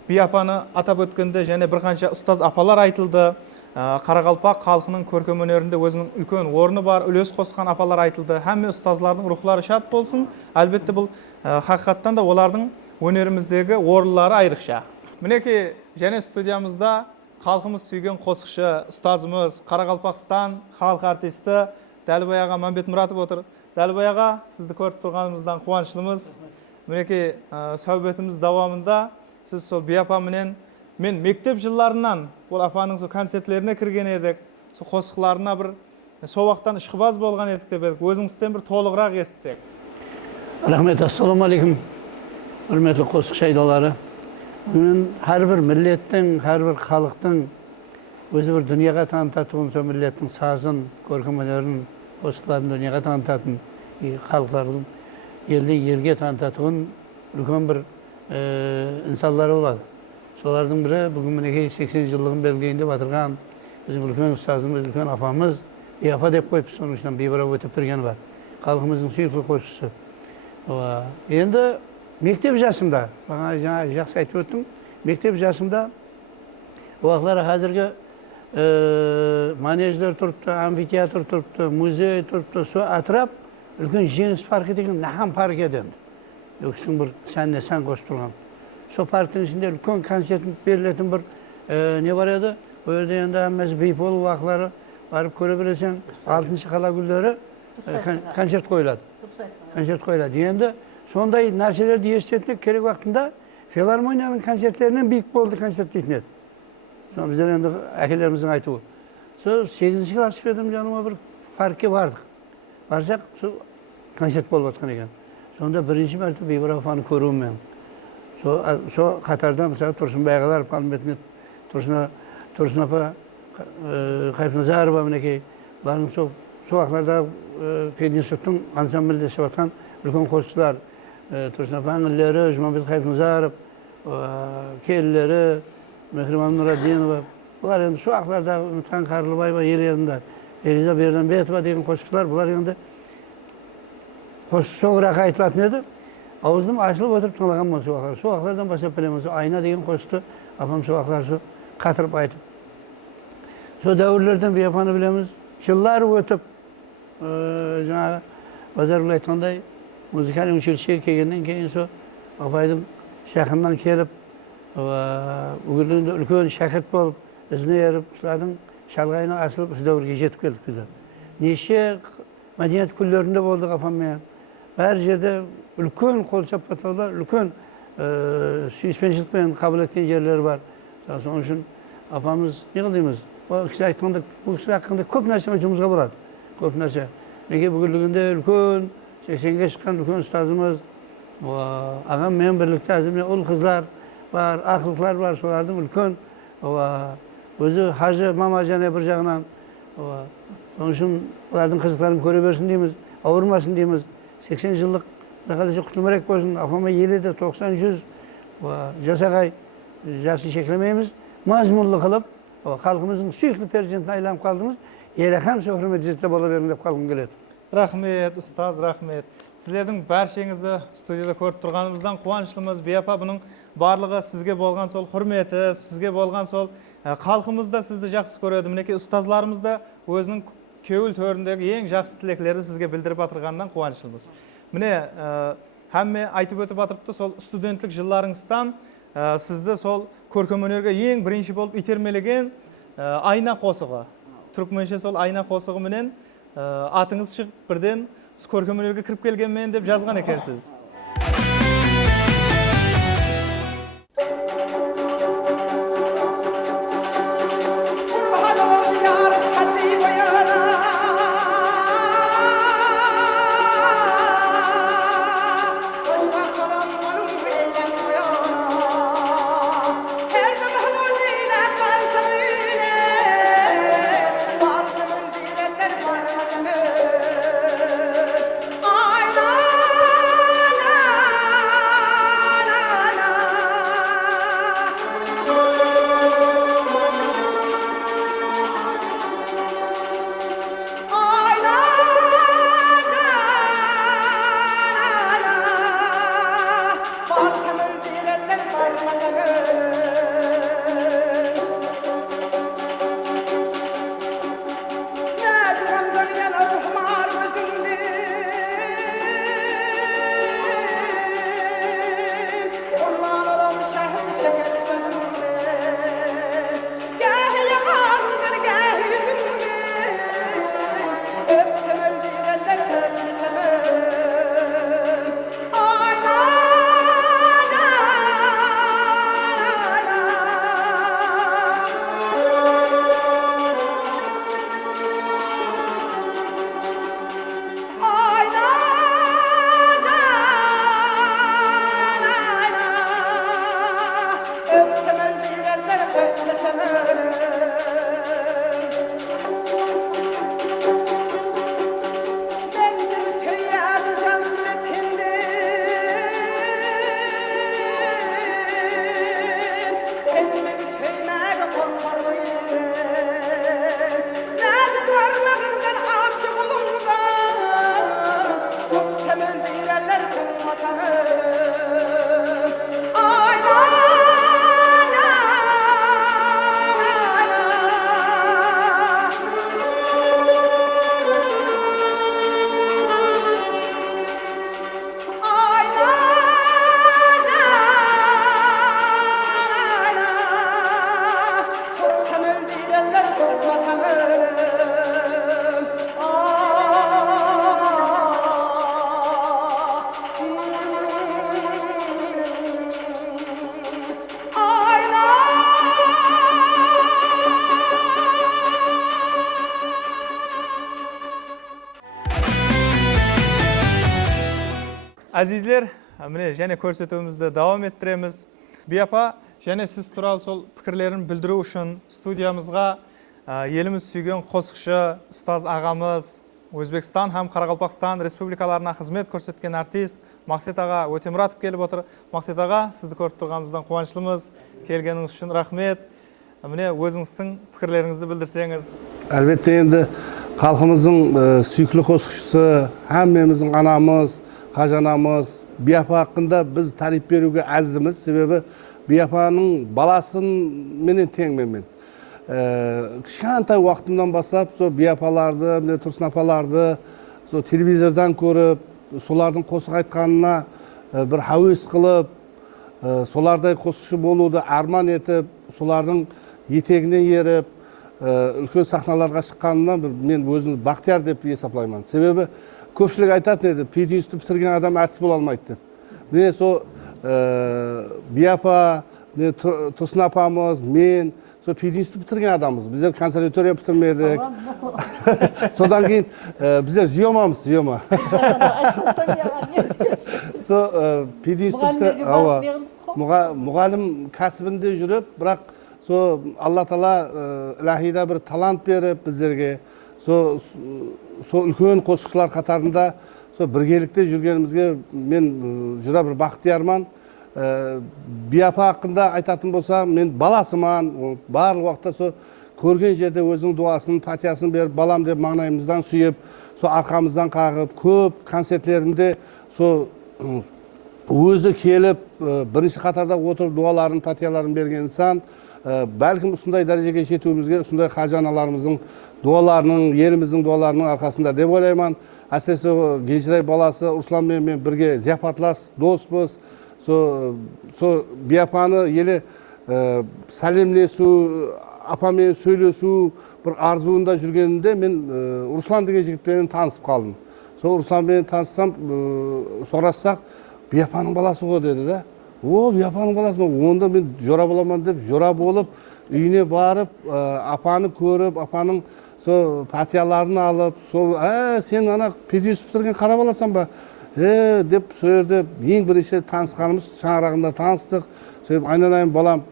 Би апаны атап өткенде және бір қанша ұстаз апалар айтылды. Қарақалпақ халқының көркем өнерінде өзінің үлкен орны бар, үлес қосқан апалар айтылды. Һәмме ұстазлардың рухлары шат болсын. Әлбетте бұл хақиқаттан да олардың өнеріміздегі орынлары айрықша. Мінекей, және студиямызда халқымыз сүйген қосықшы ұстазымыз, Қарақалпақстан халық артисті Дәлбай аға Мәмбет Мұратов отыр. Дәлбай аға, сізді көріп тұрғанымыздан қуаныштымыз. Мінекей, сәубетіміз давамында сіз сол Би апа менен мен мектеп жылларынан ол апаның сол концертлеріне кірген едік. Сол қосықларына бір сол уақыттан ішқыбаз болған едік деп едік. Өзіңізден бір толығырақ естісек. Рахмет, ассаламу алейкум. Hürmetli қосық шайдалары. Бүгін әрбір миллеттің, әрбір халықтың өзі бір дүнияға танытатын сол миллеттің сазын, көркем өнерін, қосықларын дүнияға танытатын халықтардың елден елге танытатын үлкен бір инсанлары болады. Солардың бірі бүгін мінекей 80 жылдығын белгілейін деп атырған bizim үлкен ұстазымыз, үлкен апамыз, Би апа деп қойып, соның ішінен бейбара өтіп берген бар. Халқымыздың сүйікті қосшысы. Енді мектеп жасымда, жаңа жақсы айтып өттім, мектеп жасымда уақытлары қазіргі манеждер тұрыпты, амфитеатр тұрыпты, музей тұрыпты, со атырап, үлкен жеңіс паркі деген нахан парк еді. Өксің бір сәнне сән қосып тұрған. Со парктың ішінде үлкен концерт берілетін бір не бар еді. Ол жерде енді әммесі бейпол уақытлары барып көре бересен, 6-шы қала гүлдері концерт қойылады. Концерт қойылады. Енді сондай нәрселерді естетінек керек уақытында филармонияның концерттерінен биік болды концерт дейтін еді. Соны біздер енді әкелеріміздің айтуы. Сол 8-ші класс бердім жаныма бір паркке бардық. Барсақ, сол концерт болып жатқан екен. Сонда бірінші мәрте Бейбара апаны көруім мен. Сол қатарда, мысалы, Тұрсынбай ағалар, Палметмет, Тұрсын апа, Қайпназарова, мінекей, бұлардың сол уақытларда пединституттың ансамбльде жатқан үлкен қосшылар, Тұрсын апа әңгілері, Жұмабек Қайпназаров, келілері, Мехриман Нұрадинова, бұлар енді сол уақытларда Үмітхан Қарлыбаева елерінде, Элиза Берданбетова деген қосшылар, бұлар енді соңырақ айтылатын еді. Ауыздым ашылып отырып тыңлаған бұл соғақлар. Соғақлардан бастап білеміз. Айна деген қосты, апам соғақлар қатырып айтып. Со дәуірлерден Би апаны білеміз. Жыллар өтіп, жаңағы Базаргүл айтқандай, музыкальный училищеге келгеннен кейін со апайдың шақыннан келіп, бүгінгі үлкен шәкірт болып, ізіне еріп, ұшылардың шалғайына асылып, осы дәуірге жетіп келдік біздер. Неше мәдениет күндерінде болдық апаммен. Бәр жерде үлкен қол шапаттаулар, үлкен сүйіспеншілікпен қабыл еткен жерлері бар. Соның үшін апамыз не қылдаймыз? Бұл кісі айтқанда, бұл кісі аққанда көп нәрсе айтуымызға болады. Көп нәрсе. Неге бүгінлігінде үлкен, 80-ге шыққан үлкен ұстазымыз, ағам мен бірлікте әзірме ұл қызлар бар, ақылықлар бар, солардың үлкен өзі Хажы мама және бір жағынан. Соның үшін олардың қызықтарын көре берсін дейміз, ауырмасын дейміз. 80 жылдық қадасы құтылмарек болсын, апама еледі 90-100 жасағай жасы шекілемейміз. Мазмұлы қылып, халқымыздың сүйікті перзентін айланып қалдыңыз, еләқам сөхірмет жетті бола берін деп қалғым келеді. Рахмет, ұстаз, рахмет. Сіздердің бәршеңізді студияда көріп тұрғанымыздан қуаныштымыз. Би апа, бұның барлығы сізге болған сол құрметі, сізге болған сол халқымызда сізді жақсы көреді. Мінекей ұстазларымыз да өзінің кеуіл төріндегі ең жақсы тілеклерді сізге білдіріп атырғаннан қуаныштымыз. Міне, әмме айтып өтіп атырыпты, сол студентлік жылларыңыздан сізді сол көркем өнерге ең бірінші болып итермелеген Айна қосығы. Түркменше сол Айна қосығы менен атыңыз шығып бірден көркем өнерге кіріп келгенмен деп жазған екенсіз. Azizler, mine және көрсөтүүбүздү davom ettiremiz. Biyapa, және siz туралы сол пикирлерин билдирүү үчүн студиямызга елimiz сүйген косукчу устаз агамыз, Өзбекстан һәм Каракалпакстан республикаларына хизмет көрсөткөн артист Максет ага Өтемуратов келип отур. Максет ага, сизди көрүп турганыбыздан кубанычлымыз. Келгениңиз үчүн рахмет. Міне өзіңіздің пікірлеріңізді білдірсеңіз. Әлбетте енді халқымыздың сүйіклі қосықшысы, әммеміздің анамыз, қажанамыз, Бияпа хақында біз тариф беруге әзіміз. Себебі Бияпаның баласын менен теңмен мен. Кішкентай уақытымдан бастап, со Бияпаларды, міне Тұрсын апаларды, со телевизордан көріп, солардың қосық айтқанына бір хауес қылып, солардай қосықшы болуды арман етіп, солардың етегінен еріп, үлкен сахналарға шыққанымнан мен өзімді бақтияр деп есептеймін. Себебі көпшілік айтатын еді, пединститутты бітірген адам әртіс бола алмайды деп. Міне сол Бияпа, Тұрсын апамыз, мен сол пединститутты бітірген адамбыз. Біздер консерватория бітірмедік. Содан кейін біздер зиомамыз, зиома. Сол пединститутты мұғалім кәсібінде жүріп, бірақ со Алла Тағала илахида бір талант беріп біздерге, со үлкен қосықшылар қатарында со біргелікте жүргенімізге мен жүра бір бақтиярман. Бияпа хақында айтатын болсам, мен баласыман, барлық уақытта со көрген жерде өзінің дуасын, патиясын беріп, балам деп маңайымыздан сүйіп, со арқамыздан қағып, көп концертлерімде со өзі келіп, бірінші қатарда отырып дуаларын, патияларын берген инсан, бәлкім ұсындай дәрежеге жетуімізге, ұсындай қажаналарымыздың дуаларының, еліміздің дуаларының арқасында деп ойлаймын. Әсіресе Генжирай баласы Русланмен мен бірге зияпатлас, доспыз. Со Бияпаны елі сәлемлесу, апамен сөйлесу бір арзуында жүргенінде мен Руслан деген жігітпен танысып қалдым. Сол Русланмен таныссам, сорассақ, Бияпаның баласы ғой деді да. О, Бияпаның баласы ма? Онда мен жора боламан деп, жора болып, үйіне барып, апаны көріп, апаның патияларын алып, сен ана пединститут бітірген қара баласың ба? Деп сол жерде ең бірінші танысқанымыз, шаңырағында таныстық. Айналайын балам,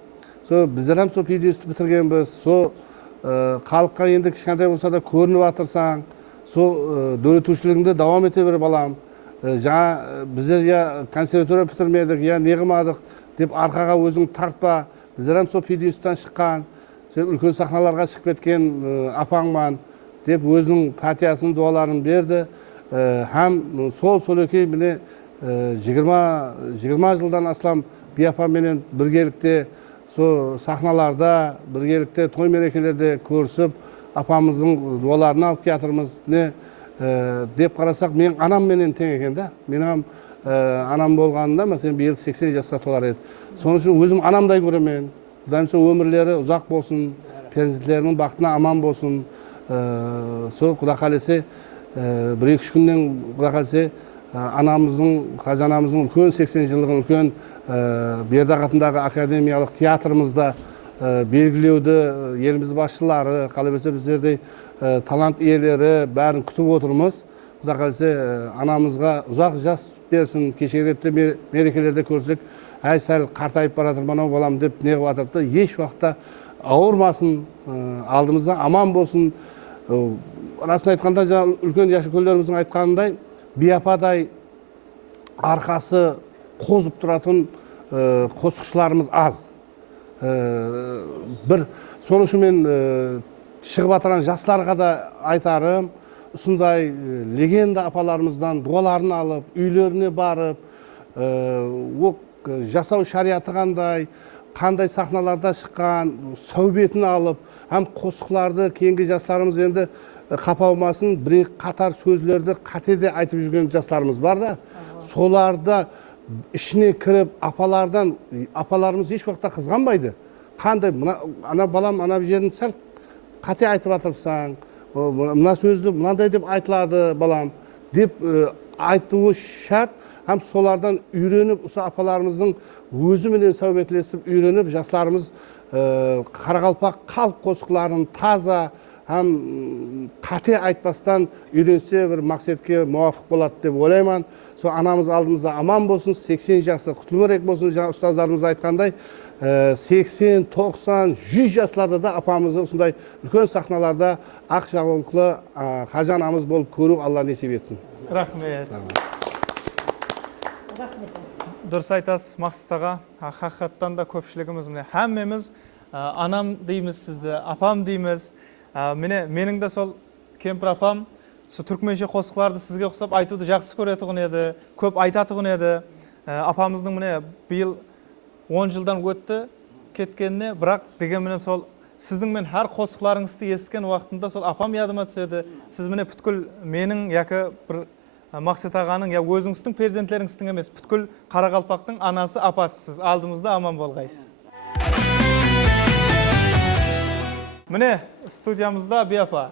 біздер сол пединститут бітіргенбіз, халыққа енді кішкентай болса да көрініп атырсаң, сол дөретушілігіңді давам ете бер балам. Жаңа біздер я консерватория бітірмедік, я неғымадық деп арқаға өзің тартпа. Біздер сол пединституттан шыққан, үлкен сахналарға шығып кеткен апаңман деп өзінің патиясын, дуаларын берді. Һәм сол өкей міне 20 жылдан аслам Бияпа менен біргелікте сахналарда, біргелікте той мерекелерде көрісіп, апамыздың дуаларын алып келатырмыз. Деп қарасақ, мен анам менен тең екен да. Мен анам болғанында, мәселен, биыл 80 жасқа толар еді. Соның үшін өзім анамдай көремін. Құдайым сол өмірлері ұзақ болсын, перзентлерінің бақытына аман болсын. Сол Құда қаласа, бір-екі күннен Құда қаласа, анамыздың, қажанамыздың үлкен 80 жылдығын үлкен Бердақ атындағы академиялық театрымызда белгілеуді еліміз басшылары, қалай берсе біздердей талант иелері бәрін күтіп отырмыз. Құда қаласа анамызға ұзақ жас берсін, кешегіретте мерекелерде көрсек, әй сәл қартайып баратыр мынау балам деп неғып атырып та, еш уақытта ауырмасын, алдымызда аман болсын. Расын айтқанда, жаңа үлкен яшыкөлдеріміздің айтқанындай, Бияпадай арқасы қозып тұратын қосықшыларымыз аз. Бір соның үшін мен шығып атырған жастарға да айтарым, ұсындай легенда апаларымыздан дуаларын алып, үйлеріне барып, жасау шариаты қандай сахналарда шыққан, сәубетін алып, һәм қосықларды кейінгі жастарымыз енді қапалмасын, бір қатар сөздерді қатеде айтып жүрген жастарымыз бар да, соларда ішіне кіріп, апаларымыз еш уақытта қызғанбайды. Қандай, ана балам, ана жерін сәл қате айтып атырсаң, мына сөзді мынандай деп айтылады балам, деп айтуы шарт. Һәм солардан үйреніп, осы апаларымыздың өзіменен сәубетлесіп, үйреніп, жастарымыз Қарақалпақ халық қосықларын таза, ham qate aytmasdan үйренсе bir maqsadga muvofiq bo'ladi deb o'ylayman. So anamiz oldimizda aman bo'lsin, 80 yoshda qutulurek bo'lsin. Жаңа ustozlarimiz aytganday 80, 90, 100 yoshlarda da apamizni shunday ulkan sahnalarda aq javonliqli Haji anamiz bo'lib ko'rib Alloh nasib etsin. Rahmet. Durs aytasiz Maqsud ağa. Haqiqatdan da ko'pchiligimiz hammamiz anam deymiz sizdi, apam deymiz. Mening de sol kempir apam şu Türkmençe qo'shiqlarni sizga o'xshab aytuvdi, yaxshi ko'radigan edi, ko'p aytadigan edi. Apamizning bu yil 10 yildan o'tdi ketganini, biroq degan bilan sol sizning men har qo'shiqlaringizni eshitgan vaqtimda sol apam yadıma tushadi. Siz butkul mening yoki bir Maqsud ağaning ya o'zingizning farzandlaringizning emas, butkul Qaraqalpoqning anasi, apasisiz. Oldimizda aman bo'lg'aysiz. Mine studiyamızda bir apa.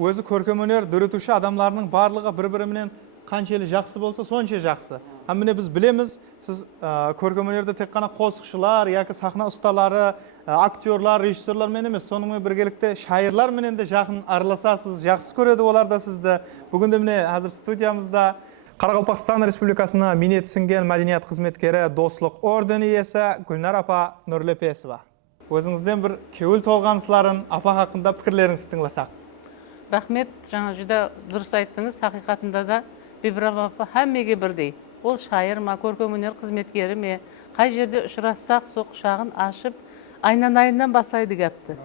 O'zi ko'rkam-hunar durutushi adamlarning barlig'i bir-biri bilan qanchalik yaxshi bo'lsa, soncha yaxshi. Hamma biz bilamiz, siz ko'rkam-hunarda teqqana qo'shiqchilar yoki sahna ustalari, aktyorlar, rejissyorlar men emas, soningizga birgalikda shoirlar bilan da yaqin aralasasiz, yaxshi ko'radi ular da sizni. Bugun da mine hozir studiyamizda Qoraqalpog'iston Respublikasining minnet singan madaniyat xizmatkari do'stlik ordeni egasi Gulnar apa Nurlepesova. O'zingizdan bir keul to'lg'ansizlarin apa haqida fikrlaringizni tinglasak. Rahmet, жаңа juda dұрыс айттыңыз. Haqiqatында да Бибирова апа hammaga бірдей. Ол шайыр ма, көркемөнер қызметкері ме, қай жерде ұшырассақ, сол құшағын ашып, айнан-айынан бастайды гәпті.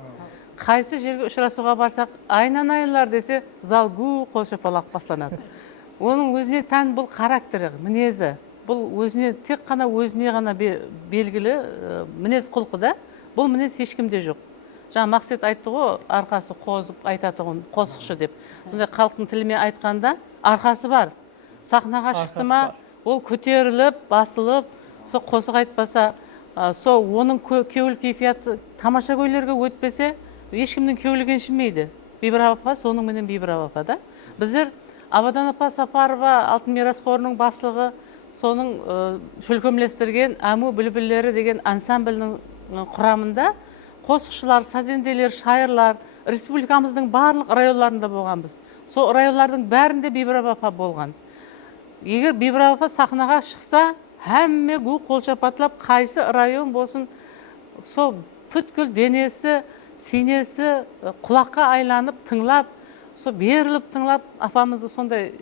Қайсы жерге ұшырасуға барсақ, айнан-айынлар десе, зал гу қол шапалақ бастанады. Оның өзіне тән бұл характері, мінезі, бұл өзіне тек қана өзіне ғана белгілі мінез құлқы да, бұл мінез ешкімде жоқ. Жаңа Мақсат айтты ғой, арқасы қозып айтатұғын, қосықшы деп. Сондай халықтың тілімен айтқанда, арқасы бар. Сахнаға шықты ма, ол көтеріліп, басылып, сол қосық айтпаса, сол оның кеуіл кейфияты тамаша көйлерге өтпесе, ешкімнің кеуілі кеншімейді. Бибирова апа, соның менен Бибирова апа да. Біздер Абадан апа Сапарова, Алтын мирас қорының басылығы, соның шөлкөмлестірген Аму Бүлбүллері деген ансамблінің құрамында қосықшылар, сазенделер, шайырлар, республикамыздың барлық районларында болғанбыз. Сол районлардың бәрінде Бибирова апа болған. Егер Бибирова апа сахнаға шықса, әмме гу қол шапатлап, қайсы район болсын, сол бүткіл денесі, синесі құлаққа айланып, тыңлап, сол беріліп тыңлап, апамызды сондай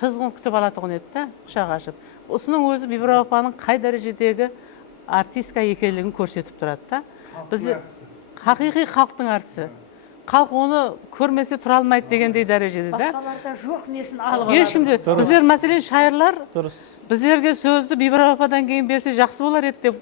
қызғын күтіп алатығын еді, құшақ ашып. Осының өзі Бибирова апаның қай дәрежедегі артистка екенлігін көрсетіп тұрады. Біз хақиқи халықтың артысы. Халық оны көрмесе тұра алмайды дегендей дәрежеде. Басқаларда жоқ несін алып ешкімде. Біздер мәселен шайырлар, Дұрыс. біздерге сөзді Бибирова ападан кейін берсе жақсы болар еді деп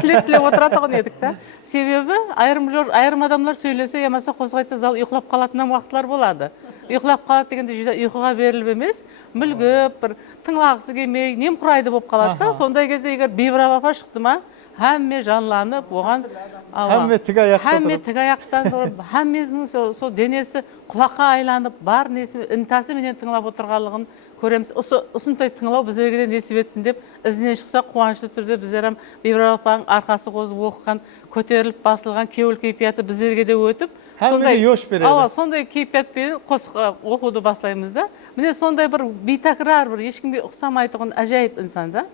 тілеп отыратығын едік та. Себебі айырым адамлар сөйлесе, ямаса қозғы айтса зал ұйқылап қалатынан уақытлар болады. Ұйқылап қалады дегенде жүзі ұйқыға беріліп емес, мүлгіп, бір тыңлағысы келмей, немқұрайды болып қалады да. Сондай кезде егер Бибирова апа шықты ма, әмме жанланып, оған Әмме тік аяқтан тұрып, әммезінің сол денесі құлаққа айланып, бар несі, ынтасы менен тыңлап отырғанлығын көреміз. Осындай тыңлау біздерге де несіп етсін деп, ізінен шықса қуанышты түрде біздер Бибирова апаның арқасы қозып оқыған, көтеріліп басылған кеуіл кейпияты біздерге де өтіп, сондай кейпиятпен оқуды бастаймыз да. Міне сондай бір бейтәкрар, бір ешкімге ұқсамайтұғын әжайып инсан да.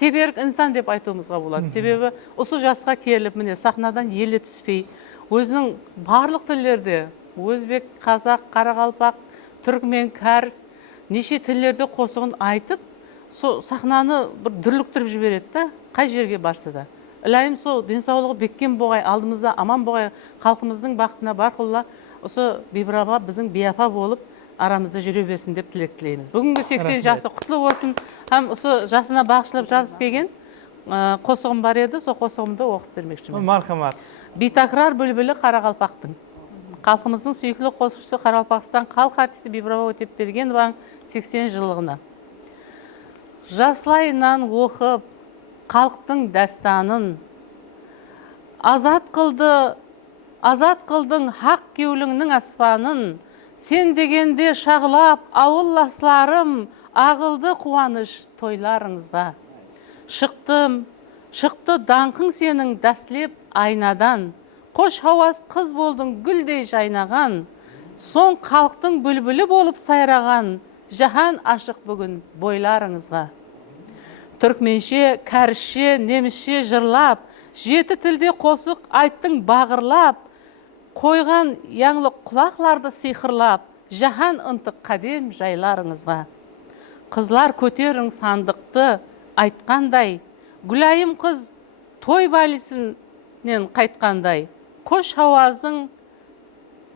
Теберік инсан деп айтуымызға болады. Себебі осы жасқа келіп, міне сахнадан елі түспей, өзінің барлық тілдерде, өзбек, қазақ, қарақалпақ, түркмен, кәріс, неше тілдерде қосығын айтып, сол сахнаны бір дүрліктіріп жібереді да, қай жерге барса да. Ілайым сол денсаулығы беккен болғай, алдымызда аман болғай, халқымыздың бақытына барқылла, осы Бибирова біздің биапа болып, арамызда жүре берсін деп тілек тілейміз. Бүгінгі 80 жасы құтлы болсын. Һәм осы жасына бағышлап жазып берген қосығым бар еді, сол қосығымды оқып бермекшімін. Мархамат. Бейтакрар Бүлбүлі Қарақалпақтың. Халқымыздың сүйікті қосықшысы Қарақалпақстан халық артисі Бибирова Өтепбергенованың 80 жылдығына. Жаслайынан оқып, халықтың дәстанын азат қылдың хақ кеуліңнің аспанын. Сен дегенде шағылап, ауылласларым, ағылды қуаныш тойларыңызға. Шықты даңқың сенің дәслеп айнадан, Қош хауас қыз болдың гүлдей жайнаған, соң халықтың бүлбүлі болып сайраған, жаһан ашық бүгін бойларыңызға. Түркменше, кәрісше, немісше жырлап, жеті тілде қосық айттың бағырлап, қойған яңлы құлақларды сиқырлап, жаһан ынтық қадем жайларыңызға. Қызлар көтерің сандықты айтқандай, Гүлайым қыз той балисінен қайтқандай, қош хауазың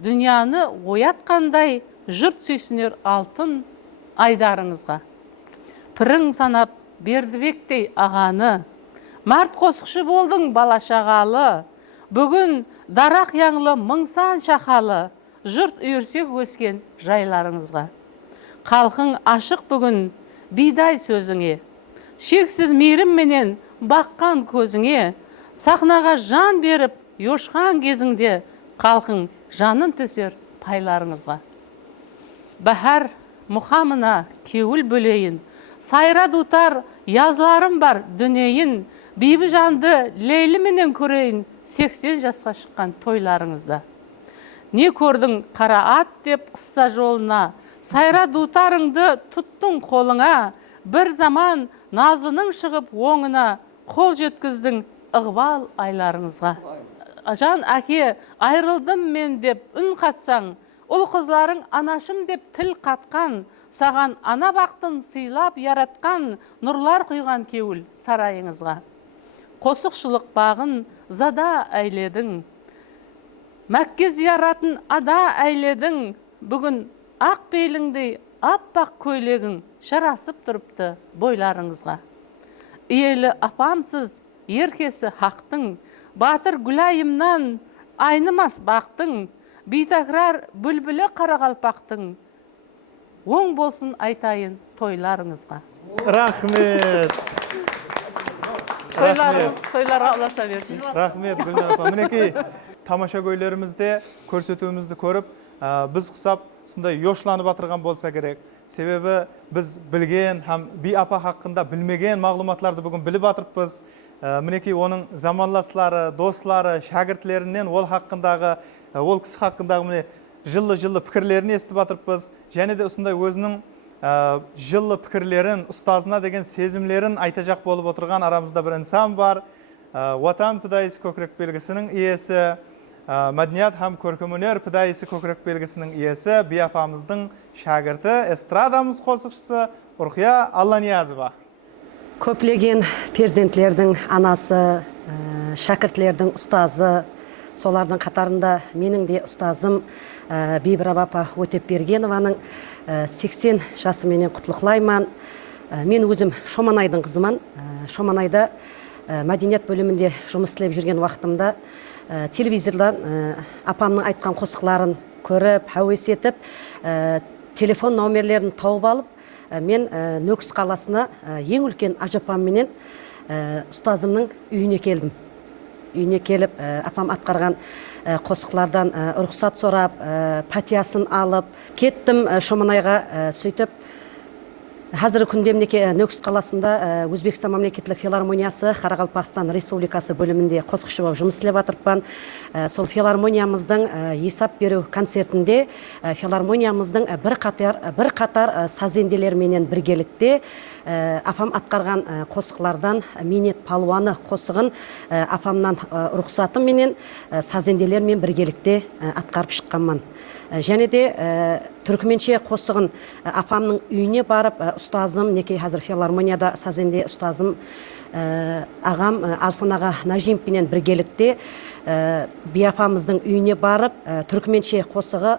дүнияны оятқандай, жұрт сүйсінер алтын айдарыңызға. Пірің санап Бердібектей ағаны, март қосықшы болдың балашағалы, бүгін дарақ яңлы мыңсан шақалы, жұрт үйірсек өскен жайларыңызға. Қалқың ашық бүгін бидай сөзіңе, шексіз мейірімменен баққан көзіңе, сахнаға жан беріп йошқан кезіңде, қалқың жанын төсер пайларыңызға. Бәһәр мұхамына кеуіл бөлейін, сайра дутар язларым бар дүнейін, бейбі жанды лейліменен көрейін, 80 жасқа шыққан тойларыңызда. Не көрдің қара ат деп қысса жолына, сайра дутарыңды тұттың қолыңа, бір заман назының шығып оңына, қол жеткіздің ығбал айларыңызға. Жан әке, айрылдым мен деп үн қатсаң, ұл қызларың анашым деп тіл қатқан, саған ана бақтын сыйлап яратқан, нұрлар құйған кеуіл сарайыңызға. Қосықшылық бағын зада әйледің, Мәкке зияратын ада әйледің, бүгін ақ пейліңдей аппақ көйлегің жарасып тұрыпты бойларыңызға. Иелі апамсыз еркесі хақтың, батыр Гүлайымнан айнымас бақтың, бейтаграр бүлбілі қарақалпақтың, оң болсын айтайын тойларыңызға. Рахмет. Тойларға аласа берсін. Рахмет, Гүлнар апа. Мінекей, тамаша көйлерімізде көрсетуімізді көріп, біз құсап, сондай йошланып атырған болса керек. Себебі біз білген, һәм би апа хақында білмеген мағлұматларды бүгін біліп атырыппыз. Мінекей, оның заманласлары, достлары, шәкіртлерінен ол хақындағы, ол кісі хақындағы жылы пікірлерін естіп атырыппыз. Және де осындай өзінің жылы пікірлерін, ұстазына деген сезімлерін айтажақ болып отырған арамызда бір инсан бар. Ватан пыдайысы көкірек белгісінің иесі, мәдениет һәм көркемөнер пыдайысы көкірек белгісінің иесі, би апамыздың шәкірті, эстрадамыз қосықшысы Урқия Алланиязова. Көплеген перзентлердің анасы, шәкіртлердің ұстазы, солардың қатарында менің де ұстазым Бибрам апа Өтепбергенованың 80 жасыменен құтлықлайман. Мен өзім Шоманайдың қызыман. Шоманайда мәдениет бөлімінде жұмыс істеп жүрген уақытымда телевизордан апамның айтқан қосықларын көріп, әуес етіп, телефон номерлерін тауып алып, мен Нөкіс қаласына ең үлкен ажапамменен ұстазымның үйіне келдім. Үйіне келіп, апам атқарған қосықлардан рұқсат сорап, патиясын алып, кеттім Шоманайға. Сөйтіп, қазіргі күнде Нөкіс қаласында Өзбекстан мемлекеттік филармониясы Қарақалпақстан Республикасы бөлімінде қосықшы болып жұмыс істеп атырпан. Сол филармониямыздың есап беру концертінде филармониямыздың бір қатар сазенделерменен біргелікте апам атқарған қосықлардан Минет палуаны қосығын апамнан рұқсатым менен сазенделермен біргелікте атқарып шыққанман. Және де түркменше қосығын апамның үйіне барып, ұстазым, некей қазір филармонияда сазенде ұстазым ағам Арсан аға Нажимовпенен біргелікте би апамыздың үйіне барып, түркменше қосығы,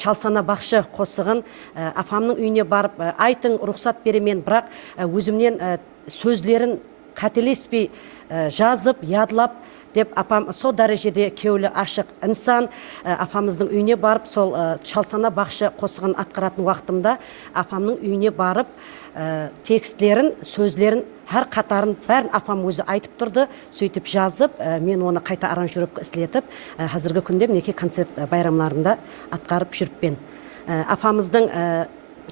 Чалсана бақшы қосығын апамның үйіне барып, айтың рұқсат беремен, бірақ өзімнен сөзлерін қателеспей жазып, ядылап, деп апам сол дәрежеде кеулі ашық инсан. Апамыздың үйіне барып, сол Чалсана бақшы қосығын атқаратын уақытымда апамның үйіне барып, текстлерін, сөзлерін, әр қатарын бәрін апам өзі айтып тұрды. Сөйтіп жазып, мен оны қайта аранжировка істетіп, қазіргі күнде мінекей концерт байрамларында атқарып жүріппен. Апамыздың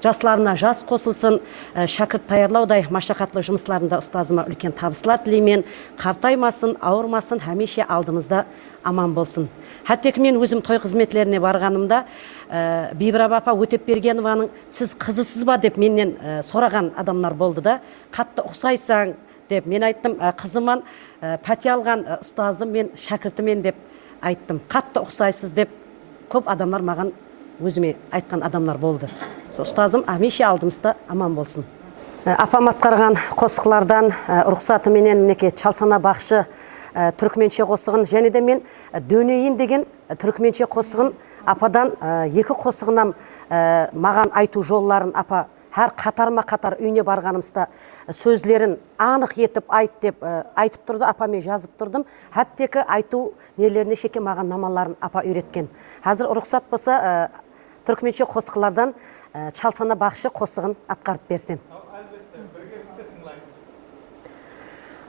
Жасларына жас қосылсын, шәкірт даярлаудай машақатлы жұмысларында ұстазыма үлкен табысылар тілеймен, қартаймасын, ауырмасын, хәмеше алдымызда аман болсын. Хәттек мен өзім той қызметлеріне барғанымда Бибрап апа Өтепбергенованың сіз қызысыз ба деп менен сұраған адамдар болды да, қатты ұқсайсаң деп мен айттым, қызыман пәте алған ұстазым мен шәкіртімен деп айттым. Қатты ұқсайсыз деп көп адамдар маған өзіме айтқан адамдар болды. Ұстазым әмеше алдымызда аман болсын. Апам атқарған қосықлардан рұқсатыменен мінеке Чалсана бақшы түркменше қосығын, және де мен Дөнейін деген түркменше қосығын ападан екі қосығынам маған айту жолларын апа әр қатар үйіне барғанымызда сөзлерін анық етіп айт деп айтып тұрды, апамен жазып тұрдым. Әттекі айту нелеріне шеке маған намаларын апа үйреткен. Қазір рұқсат болса түркменше қосықлардан Чалсана бақшы қосығын атқарып берсем.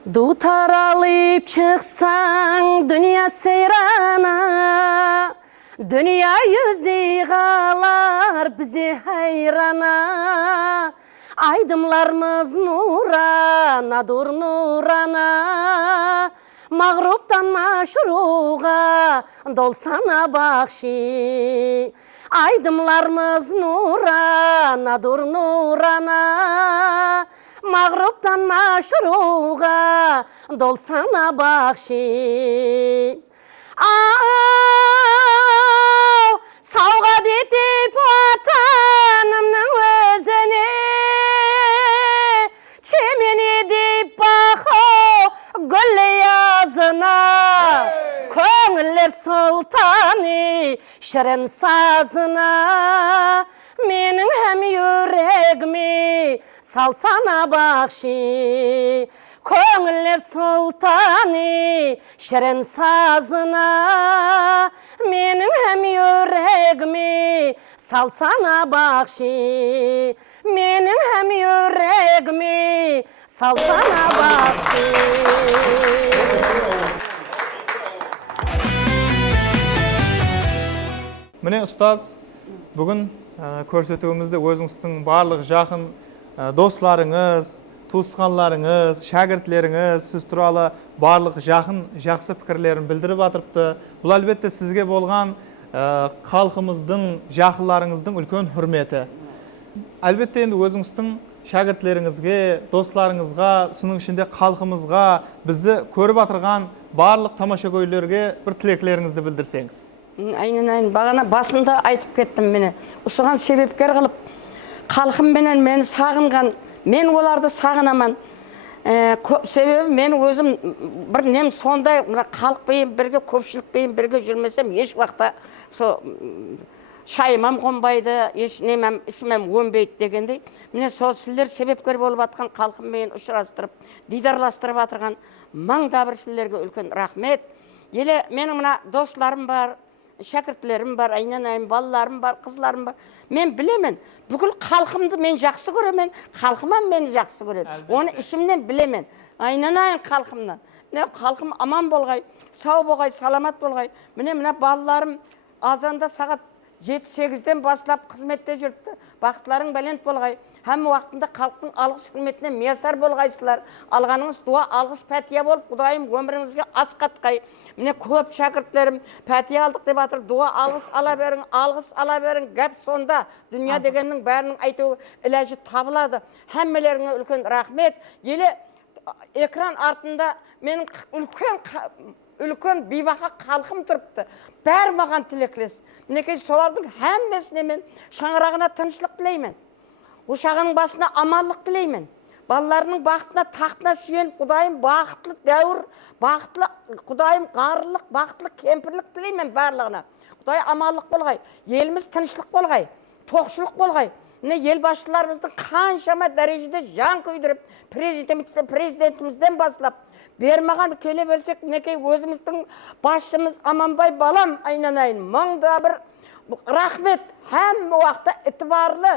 Дутар алып шықсаң дүния сейрана, дүния yüzі қалар бізе хайрана. Айдымларымыз нурана, дур нурана, мағрубтан машруға долсана бақши. Айдымларымыз нурана, дур нурана, мағрубтан машруға долсана бақши. Ау, сауға детіп ватанымның өзіне, чемене деп бақо гүл язына. Көңілер сұлтаны шірін сазына, менің әм жүрегіме салсана бақши. Көңілер сұлтаны шірін сазына, менің әм жүрегіме салсана бақши. Менің әм жүрегіме салсана бақши. Міне ұстаз, бүгін көрсетуімізді өзіңіздің барлық жақын достарыңыз, туысқанларыңыз, шәкіртлеріңіз сіз туралы барлық жақын жақсы пікірлерін білдіріп атырыпты. Бұл әлбетте сізге болған халқымыздың, жақынларыңыздың үлкен хүрметі. Әлбетте енді өзіңіздің шәкіртлеріңізге, достарыңызға, соның ішінде халқымызға, бізді көріп атырған барлық тамашагөйлерге бір тілеклеріңізді білдірсеңіз. Айнын, бағана басында айтып кеттім мені. Осыған себепкер қылып, халқым менен мені сағынған, мен оларды сағынаман. Себебі мен өзім бір нем сондай халықпен бірге, көпшілікпен бірге жүрмесем, еш уақытта шайымам қонбайды, еш немем ісімем өнбейді дегендей. Міне сол сіздер себепкер болып атқан халқыммен ұшырастырып, дидарластырып атырған маңда бір сіздерге үлкен рахмет. Еле менің мына достарым бар, шәкіртлерім бар, айнанайым, балаларым бар, қызларым бар. Мен білемен, бүкіл халқымды мен жақсы көремен, халқыман мені жақсы көреді. Оны ішімнен білемен. Айнанайым халқымнан. Халқым аман болғай, сау болғай, саламат болғай. Мына балаларым азанда сағат 7-8-ден басылап қызметте жүріпті. Бақытларың бәлент болғай. Һәм уақытында халықтың алғыс құрметіне миясар болғайсызлар. Алғаныңыз дуа, алғыс пәтия болып, Құдайым өміріңізге асқатқай. Міне көп шәкіртлерім пәтия алдық деп атыр, дуа алғыс ала берің, алғыс ала берің. Гәп сонда, дүния дегеннің бәрінің айтуы іләжі табылады. Хәммелеріңе үлкен рахмет. Еле экран артында менің үлкен бейбақа халқым тұрыпты. Бәр маған тілеклес. Мінекей солардың хәммесіне мен шаңырағына тынышлық тілеймін. Ошағының басына аманлық тілеймін. Балаларының бақытына, тақтына сүйеніп, Құдайым бақытлы дәуір, бақытлы Құдайым ғарылық, бақытлы кемпірлік тілеймін барлығына. Құдай аманлық болғай, еліміз тынышлық болғай, тоқшылық болғай. Ел басшыларымыздың қаншама дәрежеде жан күйдіріп, президентімізден басылап, бермаған келе берсек, мінекей өзіміздің басшымыз Аманбай балам, айнанайын, мыңда бір рахмет, һәм уақытта ітібарлы,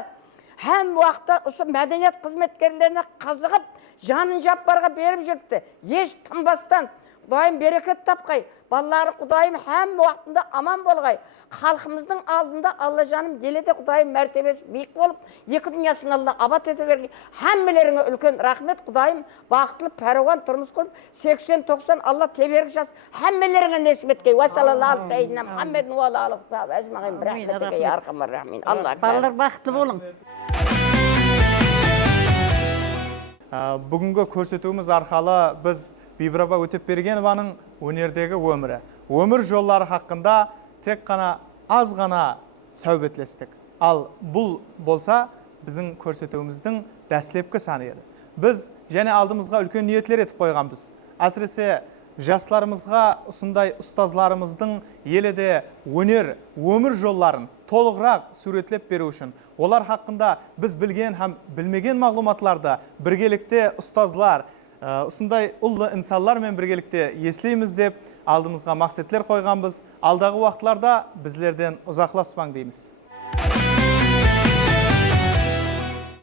һәм уақытта осы мәдениет қызметкерлеріне қызығып, жанын жаппарға беріп жүріпті. Еш тынбастан Құдайым берекет тапқай. Балалары Құдайым һәм уақытында аман болғай. Халқымыздың алдында Алла жаным деледе Құдайым мәртебесі биік болып, екі дүниясын Алла абат ете бергей. Һәммелеріңе үлкен рахмет Құдайым, бақытлы пәруан тұрмыс құрып, 80-90 Алла теберік жас, һәммелеріңе несіп еткей. Уассалаллаху сайдина Мұхаммед уа алейхи сахаб әжмағин рахметеке я архамар рахмин. Алла акбар. Балалар бақытты болың. Бүгінгі көрсетуіміз арқалы біз Бибіраба Өтепбергенованың өнердегі өмірі, өмір жоллары хақында тек қана аз ғана сәубетлестік. Ал бұл болса біздің көрсетуіміздің дәслепкі саны еді. Біз және алдымызға үлкен ниетлер етіп қойғанбыз. Әсіресе жастарымызға ұсындай ұстазларымыздың еледе өнер, өмір жолларын толығырақ суретлеп беру үшін олар хақында біз білген һәм білмеген мағлұматларды біргелікте ұстазлар, ұсындай ұлы инсанлармен біргелікте еслейміз деп алдымызға мақсатлар қойғанбыз. Алдағы уақытларда біздерден ұзақласпаң дейміз.